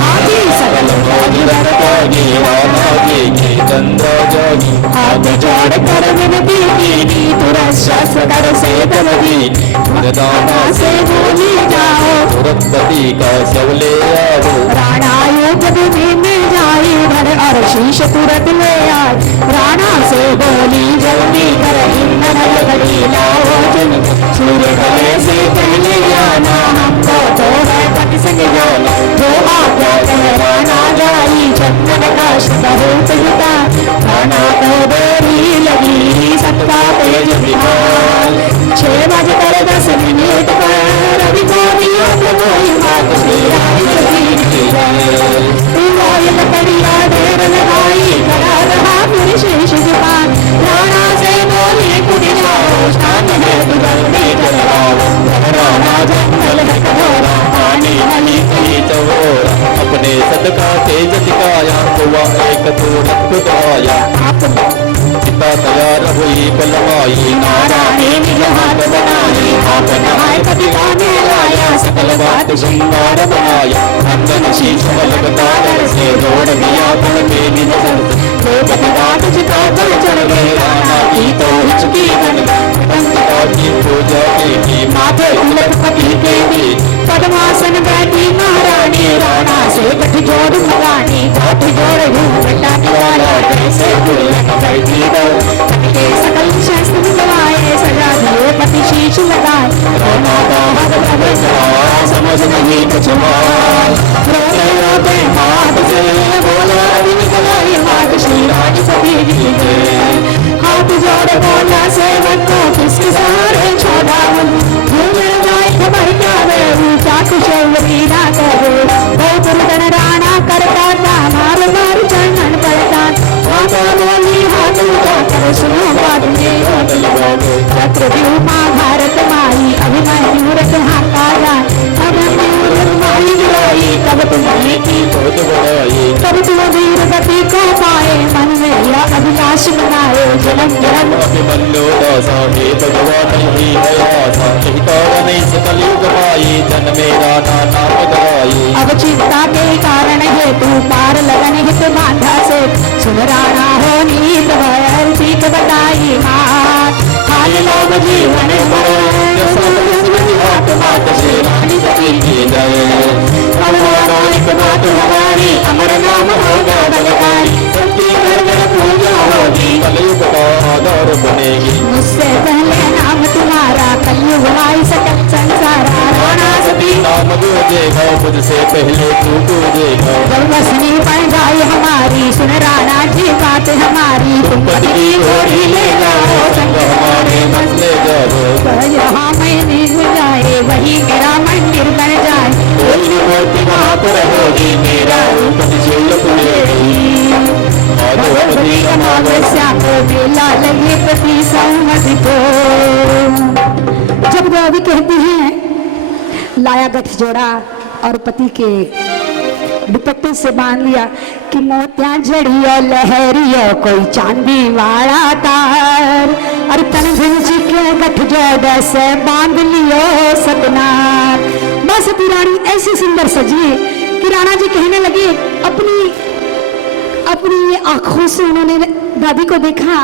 हाथी सकल जोगी डर जोगी रामाजी की चंद्र जोगी हाथ जोड़ कर विनती की तुरंत शस्त्र कर से दबी दाना से बोली जाओ तुरंतपति का सब ले आओ राणा युग में जाई भर और शीश तुरंत ले आए राणा से बोली जल्दी कर इंधन लकड़ी लाओ जिन सूर्य गले से पहले आना हमको तो है पति संग जाना जो आज्ञा कह राणा जाई चंदन का बहुत हिता राणा को देरी लगी सत्ता तेज विहार 6 बजकर 10 मिनट पर रवि को दिया कोई बात श्री राम की लकड़िया देर लगाई खड़ा रहा फिर शेष जुबान राणा से बोली कुछ जाओ शाम है दुबलने चलाओ राणा जंगल है कठोरा पानी हली की चौरा अपने सदका तेज दिखाया हुआ एक तोड़ खुदाया पिता तैयार हुई बलवाई नारायण जो हाथ बनाए आप नहाए कविता में लाया सकल बात श्रृंगार बनाया अंदर शीश लगदार से जोड़ दिया पल में निधन बात जिता कर चढ़ गए राणा की तो हिचकी बन की पूजा की माथे उलट पति के भी पद्मासन बैठी महारानी राणा से गठजोड़ लगानी गठजोड़ घूमटा निवाला कैसे बैठी दो के सकल शस्त्र लगाए सजा दिए पति शीश लगाए राणा का हाथ अबे समझ नहीं कुछ मार रोते रोते हाथ से बोला अभी निकलाई हाथ श्री राज सभी जी के हाथ जोड़ बोला सेवक को किसके सहारे छोड़ा घूम जाए खबर क्या वे ऊंचा कुशलवती ना करे वो पुरदन राणा करता था मार मार चढ़न पड़ता माता बोली हाथ उठा कर सुनो बात में चक्रव्यूह भारत माई अभिमन्यु रथ हाकारा अभिमन्यु रथ माई गिराई तब तुम्हारी की बहुत बड़ाई तब तुम वीर गति को पाए मन में यह अभिलाष बनाए जन्म जन्म अभिमन्यु दासा हे भगवान ही है आसा यही कारण इस कलयुग पाई जन मेरा नाम गवाई अब चिंता के कारण हेतु पार लगन हित बांधा से सुन राणा हो नीत भयल सीत बताई मात हाल लोग जीवन हमारी अमर नाम होगा बलकारी पूजा होगी कलयुग का आधार बनेगी मुझसे पहले नाम तुम्हारा कलयुग आई सकल संसारा राणा सती नाम पूजेगा मुझसे पहले तू पूजेगा जब वसनी पड़ जाए हमारी सुन राणा जी बात हमारी तुम पति की घोड़ी ले जाओ संग हमारे मत ले जाओ यहाँ मैंने जाए वही मेरा मंदिर बन जाए कोई मूर्ति वहाँ पर होगी मेरा भगवती अमावस्या को मेला लगे प्रति संवत को। जब द्रौपदी कहती हैं लाया गठजोड़ा और पति के दुपट्टे से बांध लिया कि मोतिया जड़ियो लहरियो कोई चांदी वाला तार, और तन भिंज के गठजोड़ से बांध लियो सतनार। मां सती रानी ऐसी सुंदर सजी कि राणा जी कहने लगे, अपनी आंखों से उन्होंने दादी को देखा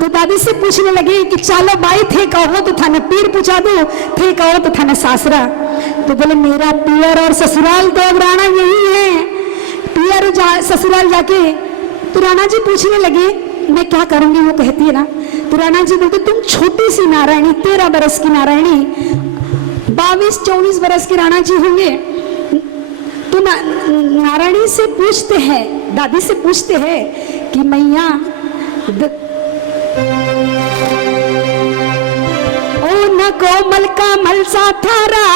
तो दादी से पूछने लगे कि चालो बाई थे कहो तो थाने पीर पूछा दो, थे कहो तो थाने सासरा। तो बोले मेरा पियर और ससुराल तो अब राणा यही है। पियर ससुराल जाके तो राणा जी पूछने लगे मैं क्या करूंगी, वो कहती है ना, तो राणा जी बोलते तुम छोटी सी नारायणी, 13 बरस की नारायणी, 22-24 बरस के राणा जी होंगे, तो नारायणी से पूछते हैं, दादी से पूछते हैं कि मैया ओ न कोमल कमल सा थारा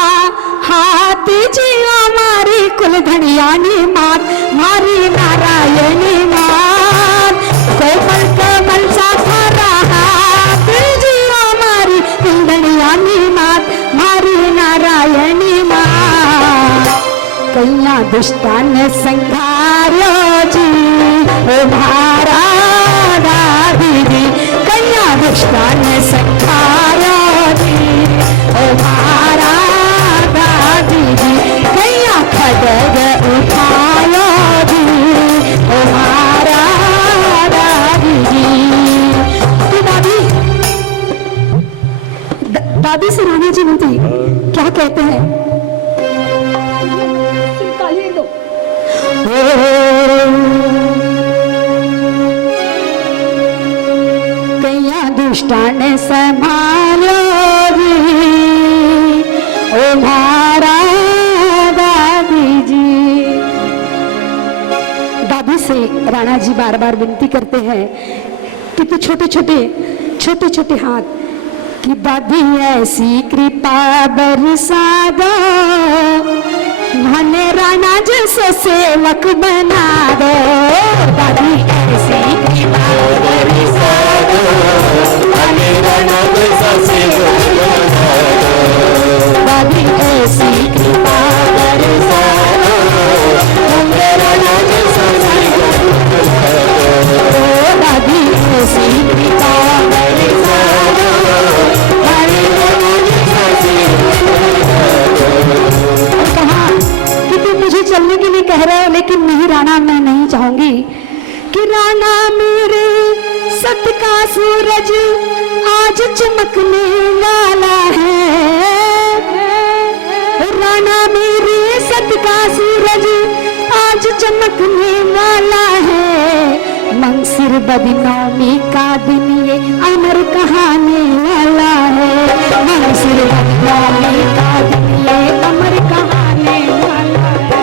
हाथ जी हमारी कुल धनियानी मात, मारी नारायणी मात। कोमल कमल सा थारा हाथ जी हमारी कुल धनियानी मात, मारी नारायणी मात। कैया दुष्टान संघारो जी ओ भारा दीदी, कैया दुष्टान संघारो जी ओ भारा दीदी, कैया खड्ग उठायो जी ओ भारा दीदी। तो दादी से राणा जी बोलती क्या कहते हैं, कैया दुष्टान संभालो जी ओ भारा दादी जी। दादी से राणा जी बार बार विनती करते हैं कि तो छोटे छोटे हाथ कि दादी ऐसी कृपा बरसा दो, मने राणा जैसे सेवक बना दो। दादी ऐसी कृपा बरसा दो, मने राणा जैसा सेवक बना दो। दादी ऐसी कृपा बरसा दो, मने राणा जैसा सेवक बना दो। दादी ऐसी कृपा बरसा दो, मने राणा जैसा सेवक बना दो। कहा कि तुम मुझे चलने के लिए कह रहे हो, लेकिन नहीं राणा, मैं नहीं चाहूंगी कि राणा मेरे सत्य का सूरज आज चमकने वाला है। राणा मेरे सत्य का सूरज आज चमकने वाला है। मंगसिर बदनौमी का दिन ये अमर कहानी वाला है। मंगसिर बदनौमी का दिन ये अमर कहानी वाला है।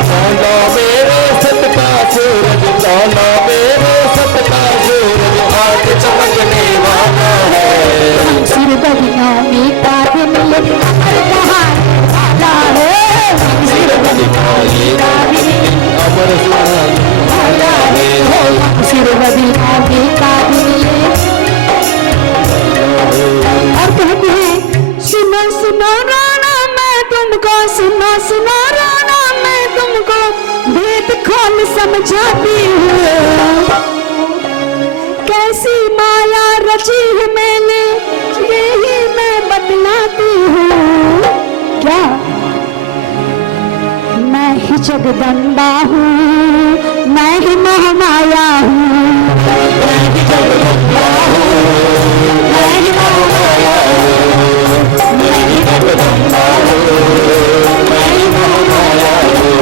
लाला मेरे सत का सूरज, लाला मेरे सत का सूरज आज चमकने वाला है। मंगसिर बदनौमी का दिन ये अमर कहानी वाला है। मंगसिर बदनौमी का दिन अमर कहानी वाला है। मंगसिर बदनौमी का दिन ये और कहते हैं सुनो सुनो राणा मैं तुमको, सुनो सुनो राणा मैं तुमको भेद खोल समझाती हूँ। कैसी माया रची है मैंने यही मैं बतलाती हूँ। क्या मैं ही जगदम्बा हूँ, मैं ही महामाया हूँ। मैं ही जगदम्बा हूँ, मैं ही महामाया हूँ। मैं ही जगदम्बा हूँ, मैं ही महामाया हूँ।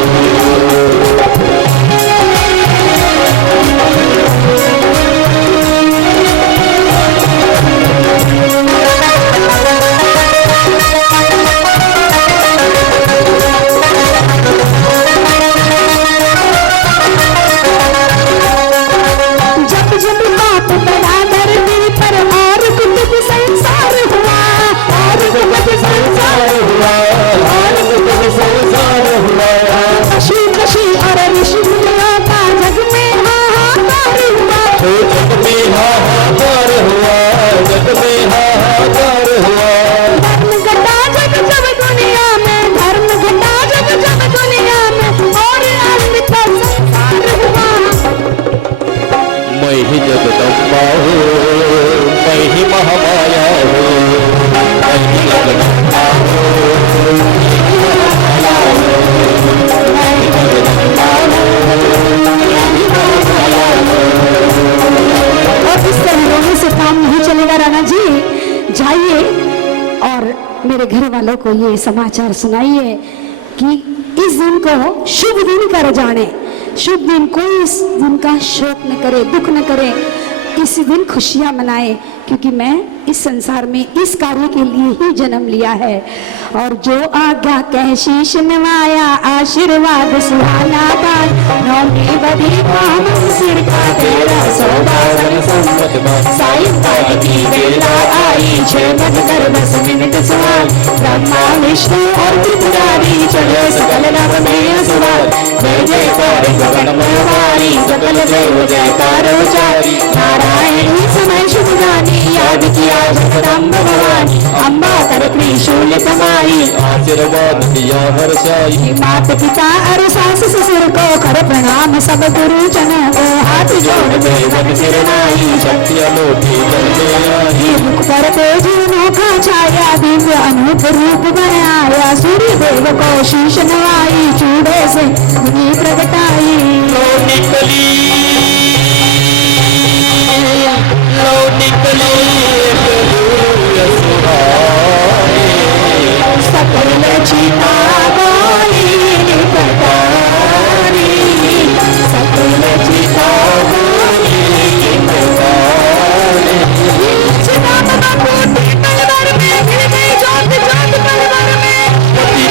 और मेरे घर वालों को ये समाचार सुनाइए कि इस दिन को शुभ दिन कर जाने। शुभ दिन, कोई इस दिन का शोक न करे, दुख न करे, इसी दिन खुशियां मनाए, क्योंकि मैं इस संसार में इस कार्य के लिए ही जन्म लिया है। और जो आज्ञा कह शीश नवाया, आशीर्वाद सुहाना पान, नौमी बदी काम सिर का तेरा सौदागर संपत, साईं की बेला आई, 6 बजकर 10 मिनट सवाल, ब्रह्मा विष्णु और त्रिपुरारी चले सकल नभ में सवार, जय जयकार गगन मोहारी, सकल देव जयकार उचारी, नारायण समय शुभ जानी, याद किया जगदम्ब भवानी, अम्बा कर त्रिशूल कमाई, आशीर्वाद दिया हर्षाई, माता पिता और सास ससुर को कर प्रणाम, सब गुरुजन को हाथ जोड़ देवन सिरनाई, शक्ति अनूठी करने आई, मुख पर तेज नोखा छाया, दिव्य अनूप रूप बनाया, सूर्य देव को शीश नवाई, चूड़े से धुनी प्रगटाई, लो निकली सकल चिता बोली निकटारी, सकल चिता बोली निकटारी, चिता बबूती तलवार में गिर गई जोत जोत तलवार में,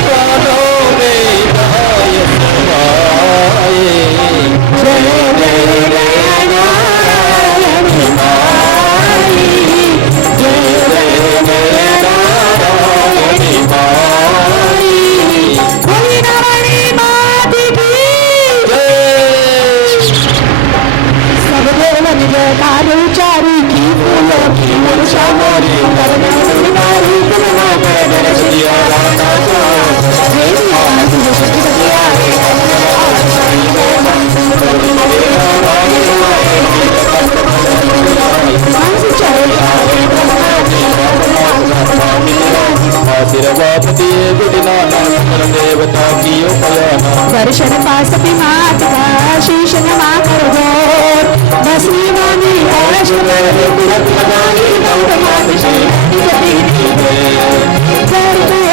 प्राणों में रहाय समाये, जय जय जय नारायण माई, जय जय जय नारायण माई, बोली नारायणी माता की जय। सब देवन जयकार उचारी, की फूलों की वर्षा मोरी, करना सिंगारी तुलना कर दर्श दिया राधा को, जय सिया तुझे शक्ति दिया रे, आशीर्वाद दिए गुडिनाना, देवता की उपयाना, दर्शन पास मात का शीश नमा कर जोर, बसनी वाणी ऐश में तिलक लगाई, गौर मात श्री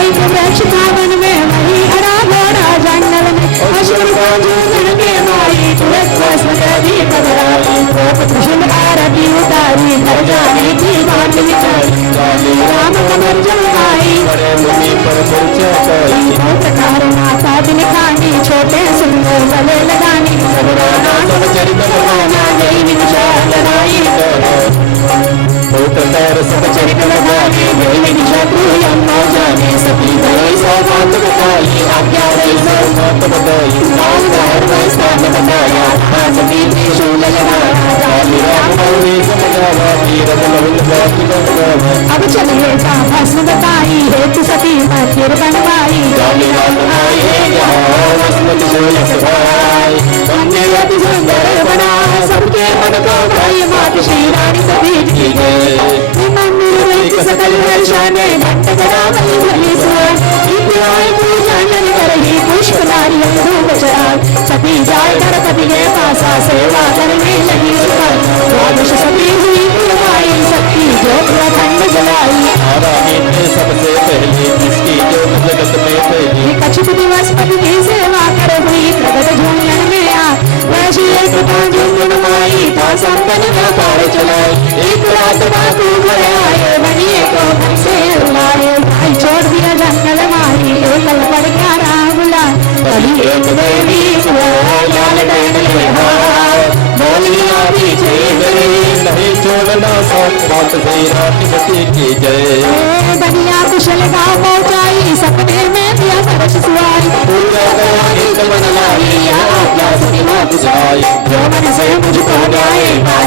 एक वृक्ष था वन में, वही हरा घोड़ा जंगल में, अश्विन को जूझन के माई, तुरंत भस्म करी पधराई, गोप त्रिशूल आरती उतारी, घर जाने की बात निकाली, राम कमर जलवाई, बड़े मुनि पर चर्चा पाई, प्रकार माता दिन खानी, छोटे सुंदर गले लगानी, सबराना सब चरित लगाना, जय विनिशा लड़ाई, प्रकार सब चरित लगाने, जय विनिशा तू अम्मा जाने, सती गई सौगात बताई, आज्ञा रही मात बताई, लाल घर स्थान बताया, सती त्रिशूल लगाया, काली राम मौली समझावा, वीरत लहुल बाती गंगावा, अब चलिए भस्म बताई, हेतु सती मंदिर बनवाई, काली राम आए यहाँ वसमत शूल सभाई, मंदिर अति सुंदर बना, सबके मन को भाई, मात श्री रानी सती की जय, मंदिर में सकल हर्षाने, घंट करावली भली सुहान, इतिहाय पूजन करही, पुष्प नारियल धूप चढ़ाई, सती जाए गणपति के पासा, सेवा करने लगी सुहान, द्वादश सती हुई पुरवाई, शक्ति ज्योत अखंड जलाई, नारायण ने सबसे पहले जिसकी ज्योत जगत में पहली, कछुक दिवस पति की सेवा कर हुई, प्रगट झूलन में आ, वैसी एक झूलन माई, था संपन्न व्यापार चलाई, एक रात बापू घर आए, बनिए को घर से उलाए, भाई छोड़ दिया जंगल मारी, एकल पड़ गया राम बुला, कभी एक देवी लाल डैन ले हार, बोली आती चेतरी, नहीं छोड़ना साथ बात से रानी सती की जय, बनिया कुशल गाँव पहुँचाई, सपने में दिया सरस सुहाई, पूजा करानी तमन लाई, आज्ञा सती मात जाए, जो मन से मुझको न्याय,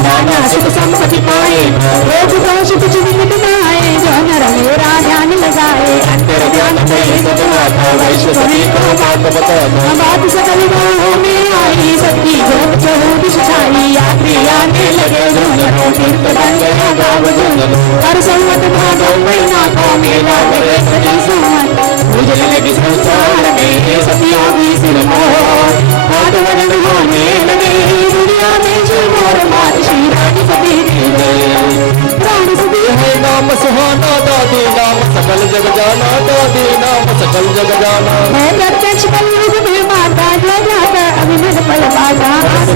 नाना सुख संपत्ति पाए, रोज दोष कुछ विघट न आए, जो नर मेरा ध्यान लगाए, अंतर ध्यान में सदमाता, वैश्वरी को बात बताना, बात सकल गाँवों में आई, सबकी जोत चहु छाई, यात्री आने लगे झूलनों, कीर्त बन गया गाँव झूलन, हर संवत भादों महीना को मेला लगे सती सुमन, उजल लगी संसार में सतियों की सिरमौर, हाथ वरण होने लगे दुनिया में जो मोर, मात श्री रानी सती की जय, प्राण सती है नाम सुहाना दादी नाम सकल जग जाना, दादी नाम सकल जग जाना। है प्रत्यक्ष कलयुग में माता जो जाता अभिनव फल पाता।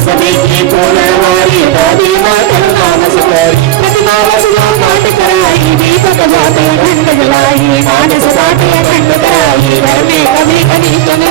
सभी की पूर्णवारी, दादी माता नाम सुधारी। प्रतिमा वसुला पाठ कराई, दीपक ज्योति अखंड जलाई। मानस बाटे अखंड कराई, घर में कभी कभी सुन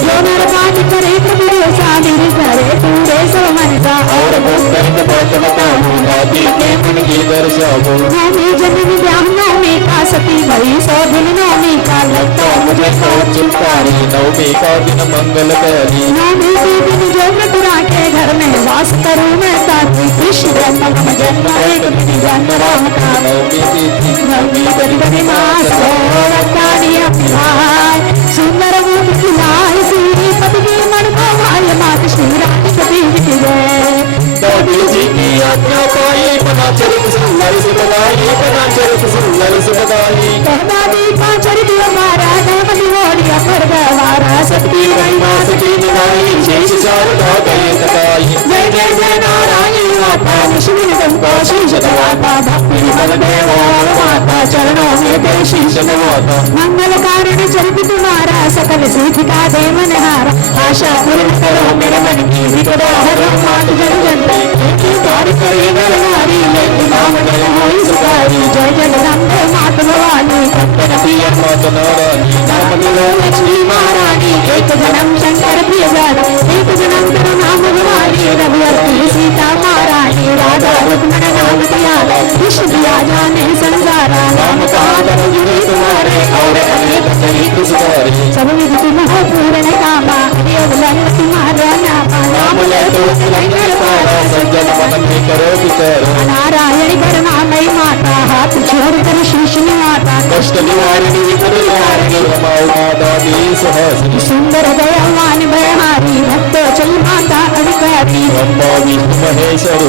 जो नर पाठ करे प्रभु शामिल करे पूरे सो मन का। और पुस्तक बात बताऊं, दादी के मन की दर्शाऊं। नौमी जन्म ब्याह नौमी का सती भई, 100 दिन नौमी का लगता मुझे तो चिंतारी, नवमी का दिन मंगलकारी। नौमी के दिन जो मथुरा के घर में वास करूं मैं ताकि कृष्ण जन्म जन्म एक दिन जन्म राम का। नवमी तिथि नवमी बड़ी मास रत्तानी अभिलाय, सुंदर मुख खिलाए श्री पति के मन को भाई मात श्री राम सती जी गए। दादी जी की आज्ञा पाई, बना चरित सुंदर सुखदाई, बना चरित सुंदर सुखदाई। दादी का चरित हमारा नाम निवोड़िया पर गवारा। सबकी महिमा सती निभाई, शेष शारदा गए तकाई। जय जय जय नारायण माता विष्णु तुमको शीश नवाता। भक्ति बल देवो माता चरणों में दे शीश नवाता। मंगल कारण चरित तुम्हारा, सकल सिद्धि का दे मनहारा। आशा पूर्ण करो मेरे मन की, विपदा हरो मात जन जन की। द्वार करे नर नारी, लेकिन नाम जल होई सुखारी। जय जगदम्बे मात भवानी, भक्त प्रिय मात नारायणी, नाम लो लक्ष्मी महारानी। एक जन्म शंकर प्रिय जान, एक जन्म तेरा नाम भवानी। रघुवती सीता महारानी, राधा रुक्मण नाम तियारा। कृष्ण दिया जाने संसारा, नाम कहा तब जुड़े तुम्हारे, और अनेक तरीक सुधारी। सब विधि तुम हो पूर्ण कामा, देवलन तुम्हारा नामा। नाम ले तो लंगर पारा, सज्जन मन में करो विचार। नारायण करुणामयी माता, हाथ छोड़ कर शीश निवाता। कष्ट निवारिणी परिहारिणी, रमाओ माता दी सुहासिनी। सुंदर दयावान भयहारी, भक्त चल माता अधिकारी। ब्रह्मा विष्णु महेश्वर,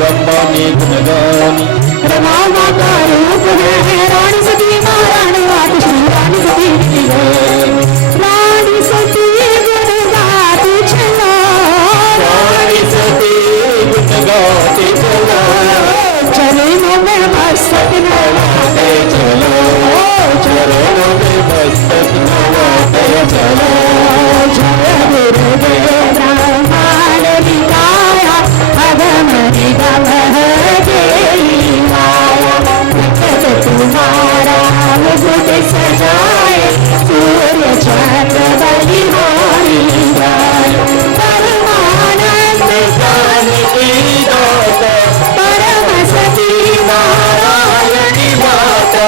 ब्रह्मा ने गुणगानी। रमा माता रूप है, रानी सती महारानी वात श्री रानी सती जी है। रानी सती गुण गाती चलो, रानी सती गुण गाते चलो। चरणों में मस्तक नवाते चलो, चरणों में मस्तक नवाते चलो। जय गुरुदेव ब्रह्मांड विकाया, अगम निगम देई माया। मुकुट तुम्हारा मुकुट सजाए, सूर्य चंद्र बलि होई जाए। परमानंद ज्ञानी की दाता, परम सती नारायणी माता।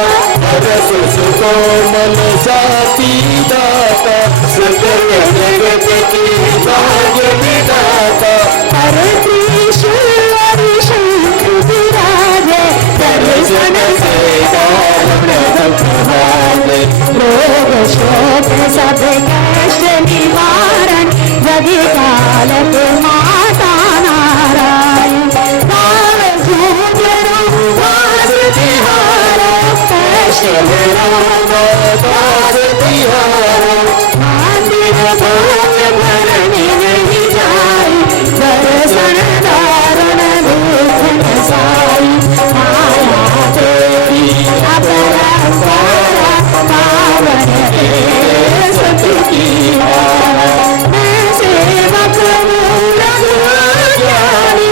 रस सुकोमल साती दाता, सकल जगत की भाग्य विधाता। हर त्रिशूल शंख विराजे, दर्शन से दारुण दुख हारे। रोग शोक सब कष्ट निवारण, जगि पालक माता नारायण। राम सूत्र वास तिहारो, कष्ट हरो दास तिहारो। मंदिर भूत भरने नहीं जाई, दर्शन दारुण दुख नसाई। माया तेरी अपरंपारा, पावन है सत्य की धारा। मैं सेवक हूँ रघुज्ञानी,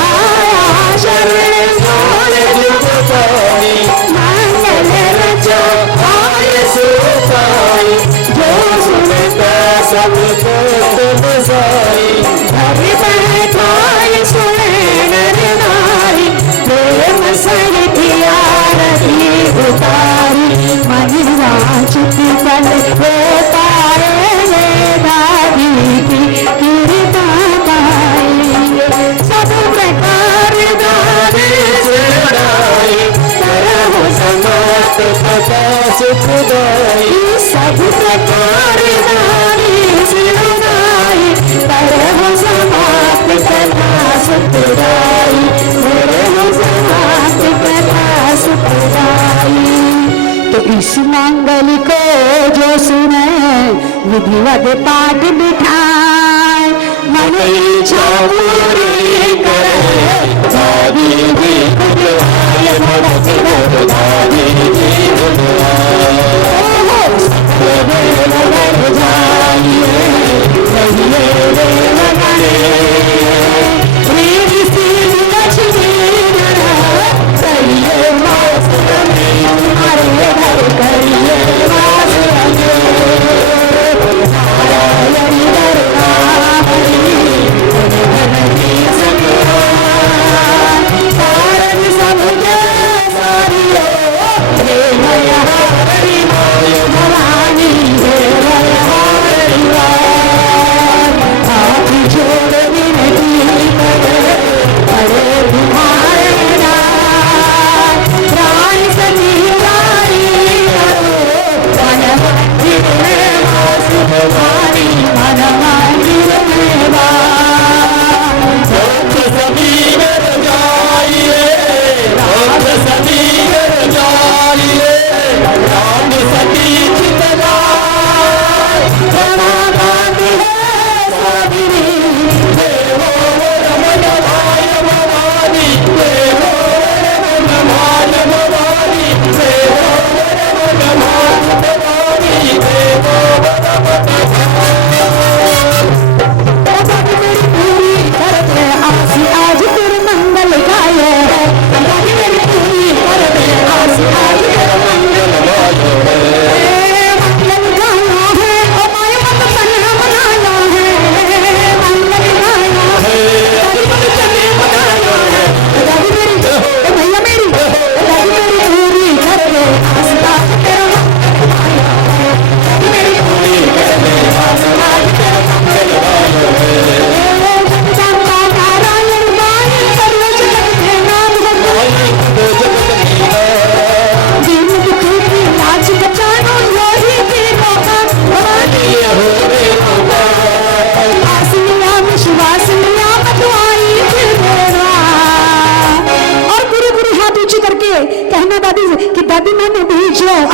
आया शरण जोड़ जुग पानी। मंगल रचो आय सुखाई, जो सुनता सबको तुम साई। घर बैठाए सुने नर नारी। प्रेम सहित आरती उतारी, मन वांछित फल हो पाए। दादी की कृपा पाई, सब प्रकार दादी से सुनाई, करहु समाप्त कथा सुखदाई। सब प्रकार दानी सिरुनाई, करहु समाप्त कथा सुखदाई। करहु समाप्त कथा सुखदाई। तो इस मंगल को जो सुने, विधिवत पाठ बिठाए। मन इच्छा पूरी करे, दादी भी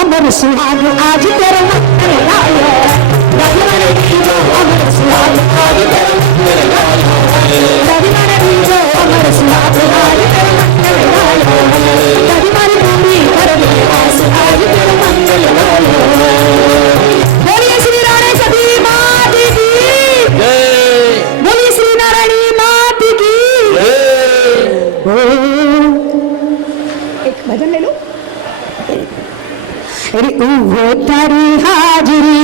अमर सुहाग आज तेरे मंदिर लायो, दादी मैंने दीजो अमर सुहाग आज तेरे मंदिर लायो, दादी मैंने दीजो अमर सुहाग आज तेरे मंदिर लायो, दादी मैंने पूरी कर दे आस आज तेरे मंदिर लायो। बोलिए श्री राणे सभी मात की जय, बोलिए श्री नारायणी मात की जय। एक भजन ले लो। अरे वो तारी हाजरी,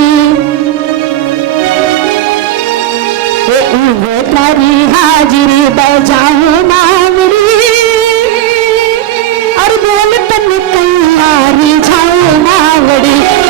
वो तारी हाजरी बजाऊं मावड़ी, और बोल तन कई जाऊं मावड़ी।